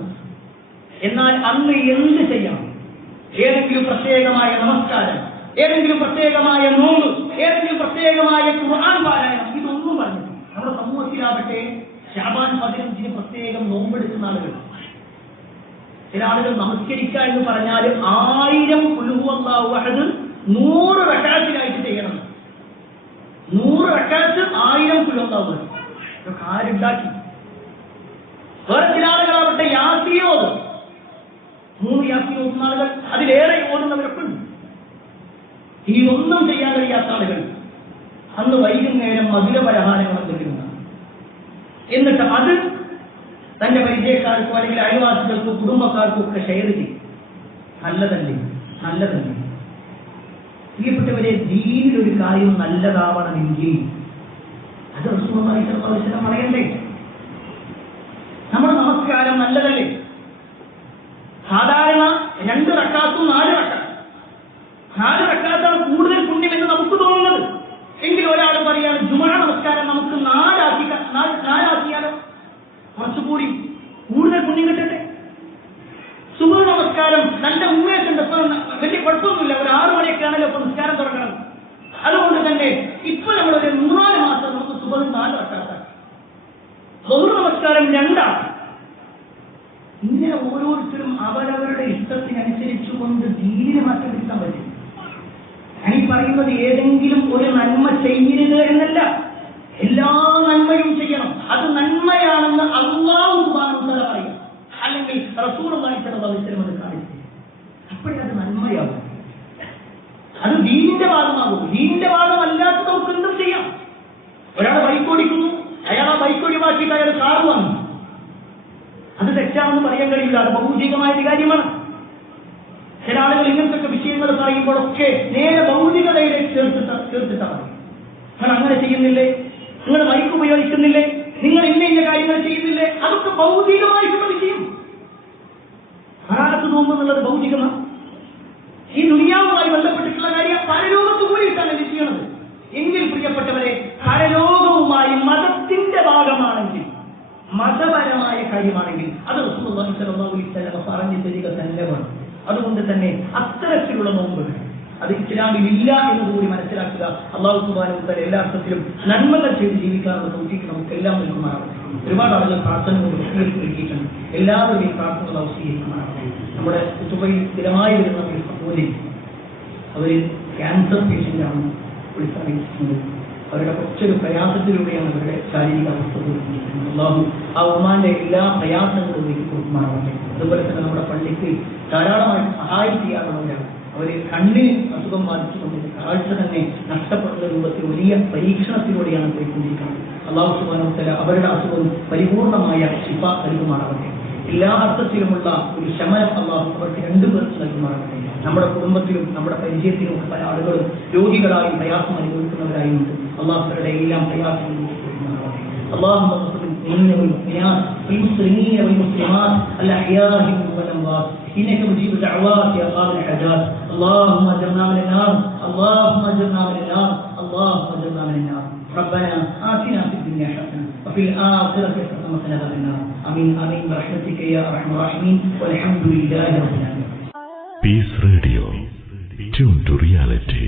എന്നാൽ അന്ന് എന്ത് ചെയ്യണം? ഏതെങ്കിലും പ്രത്യേകമായ നമസ്കാരം, ഏതെങ്കിലും പ്രത്യേകമായ നോമ്പ്, ഏതെങ്കിലും പ്രത്യേകമായ ഖുർആൻ പാരായണം, ഇതൊന്നും പറഞ്ഞു. നമ്മുടെ സമൂഹത്തിലാവട്ടെ ശഅബാൻ 15 പ്രത്യേകം നോമ്പെടുക്കുന്ന ആളുകൾ. ചില ആളുകൾ നമസ്കരിക്കുക എന്ന് പറഞ്ഞാൽ 1000 ഖുൽ ഹുവല്ലാഹു അഹദ് 100 റക്അത്തിനായിട്ട് ചെയ്യണം. 100 റക്അത്ത് 1000 ഖുൽ ഹുവല്ലാഹു അഹദ്. ഇതൊക്കെ ആരുണ്ടാക്കി? വേറെ ചില ആളുകളാവട്ടെ യാസീൻ ഓതും. 3 യാസീൻ ഓതുന്ന ആളുകൾ, അതിലേറെ ഓതുന്നവരൊക്കെ ഉണ്ട്. ഇതൊന്നും ചെയ്യാൻ കഴിയാത്ത ആളുകൾ അന്ന് വൈകുന്നേരം മധുര പലഹാരങ്ങൾ എന്തെങ്കിലും, എന്നിട്ട് അത് തന്റെ പരിചയക്കാർക്കോ അല്ലെങ്കിൽ അയൽവാസികൾക്കോ കുടുംബക്കാർക്കോ ഒക്കെ ഷെയർ ചെയ്യും. നല്ലതല്ലേ? നല്ലതല്ലേ? പ്രിയപ്പെട്ടവരെ, ദീനിലൊരു കാര്യം നല്ലതാവണമെങ്കിൽ അത് റസൂലുള്ളാഹി സ്വല്ലല്ലാഹു അലൈഹി വസല്ലം പറയണ്ടേ? നമ്മുടെ നമസ്കാരം നല്ലതല്ലേ? സാധാരണ 2 റക്അത്തും 4 റക്അത്ത്, 4 റക്അത്താണ് കൂടുതൽ പുണ്യം എന്ന് നമുക്ക് തോന്നുന്നത്. എങ്കിൽ ഒരാൾ പറയാണ് ജുമുഅ നമസ്കാരം നമുക്ക് 4 കുറച്ചുകൂടി കൂടുതൽ പുണ്യം കിട്ടട്ടെ. സുബഹ് നമസ്കാരം നല്ല ഉന്മേഷമുണ്ട്, വലിയ കുഴപ്പമൊന്നുമില്ല, ഒരു 6 മണിയൊക്കെയാണല്ലോ ഇപ്പൊ നിസ്കാരം തുടങ്ങണം. അതുകൊണ്ട് തന്നെ ഇപ്പൊ നമ്മളൊരു 3-4 മാസം നമുക്ക് സുബഹ് 4 റക്അത്താക്കി, സുബഹ് നമസ്കാരം 2. ഇങ്ങനെ ഓരോരുത്തരും അവരവരുടെ ഇഷ്ടത്തിനനുസരിച്ചുകൊണ്ട് ദീനിനെ മാറ്റം വരുത്താൻ പറ്റും. ഞാൻ ഈ പറയുന്നത് ഏതെങ്കിലും ഒരു നന്മ ചെയ്യരുത് എന്നല്ല, എല്ലാ നന്മയും ചെയ്യണം. അത് നന്മയാണെന്ന് അല്ലാഹു സുബ്ഹാനഹു വ തആല പറയും, അല്ലെങ്കിൽ റസൂലുള്ളാഹി സ്വല്ലല്ലാഹു അലൈഹി വസല്ലം അത് കാണിച്ചു. അപ്പോഴത് നന്മയാകും, അത് ദീനിന്റെ ഭാഗമാകും. ദീനിന്റെ ഭാഗമല്ലാത്ത നമുക്ക് എന്തും ചെയ്യാം. ഒരാൾ ബൈക്ക് ഓടിക്കുന്നു, അയാൾ ആ ബൈക്ക് ഒഴിവാക്കിയിട്ട് അയാൾ കാർ വാങ്ങി, അത് തെറ്റാണെന്ന് പറയാൻ കഴിയില്ല, അത് ഭൗതികമായ ഒരു കാര്യമാണ്. ചില ആളുകൾ ഇങ്ങനത്തെ വിഷയങ്ങൾ പറയുമ്പോഴൊക്കെ നേരെ ഭൗതികതയിലേക്ക് ചേർത്തിട്ടാണ്. നിങ്ങൾ അങ്ങനെ ചെയ്യുന്നില്ലേ, നിങ്ങൾ ബൈക്ക് ഉപയോഗിക്കുന്നില്ലേ, നിങ്ങൾ ഇന്ന കാര്യങ്ങൾ ചെയ്യുന്നില്ലേ, അതൊക്കെ ഭൗതികമായിട്ടുള്ള വിഷയം. ഹാരത്ത് നോമ്പ് എന്നുള്ളത് ഭൗതികമാണ്. മതപരമായ കാര്യമാണെങ്കിൽ അത് റസൂലുള്ളാഹി സ്വല്ലല്ലാഹു അലൈഹി വസല്ലം പറഞ്ഞു തരിക തന്നെയാണ്. അതുകൊണ്ട് തന്നെ അത്തരത്തിലുള്ള നോമ്പുകൾ അത് ഇസ്ലാമിൽ ഇല്ല എന്നതുകൂടി മനസ്സിലാക്കുക. അല്ലാഹു സുബ്ഹാനഹു വ തആല എല്ലാ അർത്ഥത്തിലും നന്മകൾ ചെയ്ത് ജീവിക്കാനുള്ള തൗഫീഖ് നമുക്ക് എല്ലാം നൽകുമാറാവട്ടെ. ഒരുപാട് ആളുകൾ പ്രാർത്ഥന കൊണ്ട് വസീയത്ത് നൽകിയിട്ടുണ്ട്. എല്ലാവരുടെയും പ്രാർത്ഥനകൾ സ്വീകരിക്കുമാറാവട്ടെ. നമ്മുടെ കുത്തുബയിൽ സ്ഥിരമായി വരുന്ന ഒരു സഹോദരി, അവർ ക്യാൻസർ പേഷ്യൻ്റാണ് വിളിച്ചറിയിക്കുന്നത്. അവരുടെ കുറച്ചൊരു പ്രയാസത്തിലൂടെയാണ് അവരുടെ ശാരീരിക അവസ്ഥ കൊടുക്കുന്നത്. അല്ലാഹു ആ ഉമ്മാന്റെ എല്ലാ പ്രയാസങ്ങളും നീക്കി കൊടുക്കുമാറാവട്ടെ. അതുപോലെ തന്നെ നമ്മുടെ പള്ളിക്ക് ധാരാളമായി സഹായം ചെയ്യാറുള്ളവരാണ്. അവർ കണ്ണിന് അസുഖം ബാധിച്ചുകൊണ്ട് കാഴ്ച തന്നെ നഷ്ടപ്പെടുന്ന രൂപത്തിൽ വലിയ പരീക്ഷണത്തിലൂടെയാണ് പോയിക്കൊണ്ടിരിക്കുന്നത്. അല്ലാഹു സുബ്ഹാനഹു വ തആല അവരുടെ അസുഖം പരിപൂർണമായ ശിഫ നൽകുമാറാവട്ടെ. എല്ലാ അർത്ഥത്തിലുമുള്ള ഒരു ശമനം അല്ലാഹു അവർക്ക് രണ്ടുപേർക്ക് നൽകുമാറാവട്ടെ. നമ്മുടെ കുടുംബത്തിലും നമ്മുടെ പരിചയത്തിലും പല ആളുകളും രോഗികളായും പ്രയാസം അനുഭവിക്കുന്നവരായുണ്ട്. അല്ലാഹു അവരുടെ എല്ലാം പ്രയാസങ്ങൾ നൽകുമാറാവട്ടെ. اللهم اغفر للمؤمنين والمؤمنات والمسلمين والمسلمات الاحياء منهم والاموات انك مجيب الدعوات يا قاضي الحاجات. اللهم اجرنا من النار، اللهم اجرنا من النار، اللهم اجرنا من النار. ربنا آتنا في الدنيا حسنة وفي الآخرة حسنة وقنا عذاب النار. آمين آمين برحمتك يا أرحم الراحمين والحمد لله رب العالمين. Peace Radio, tune to reality.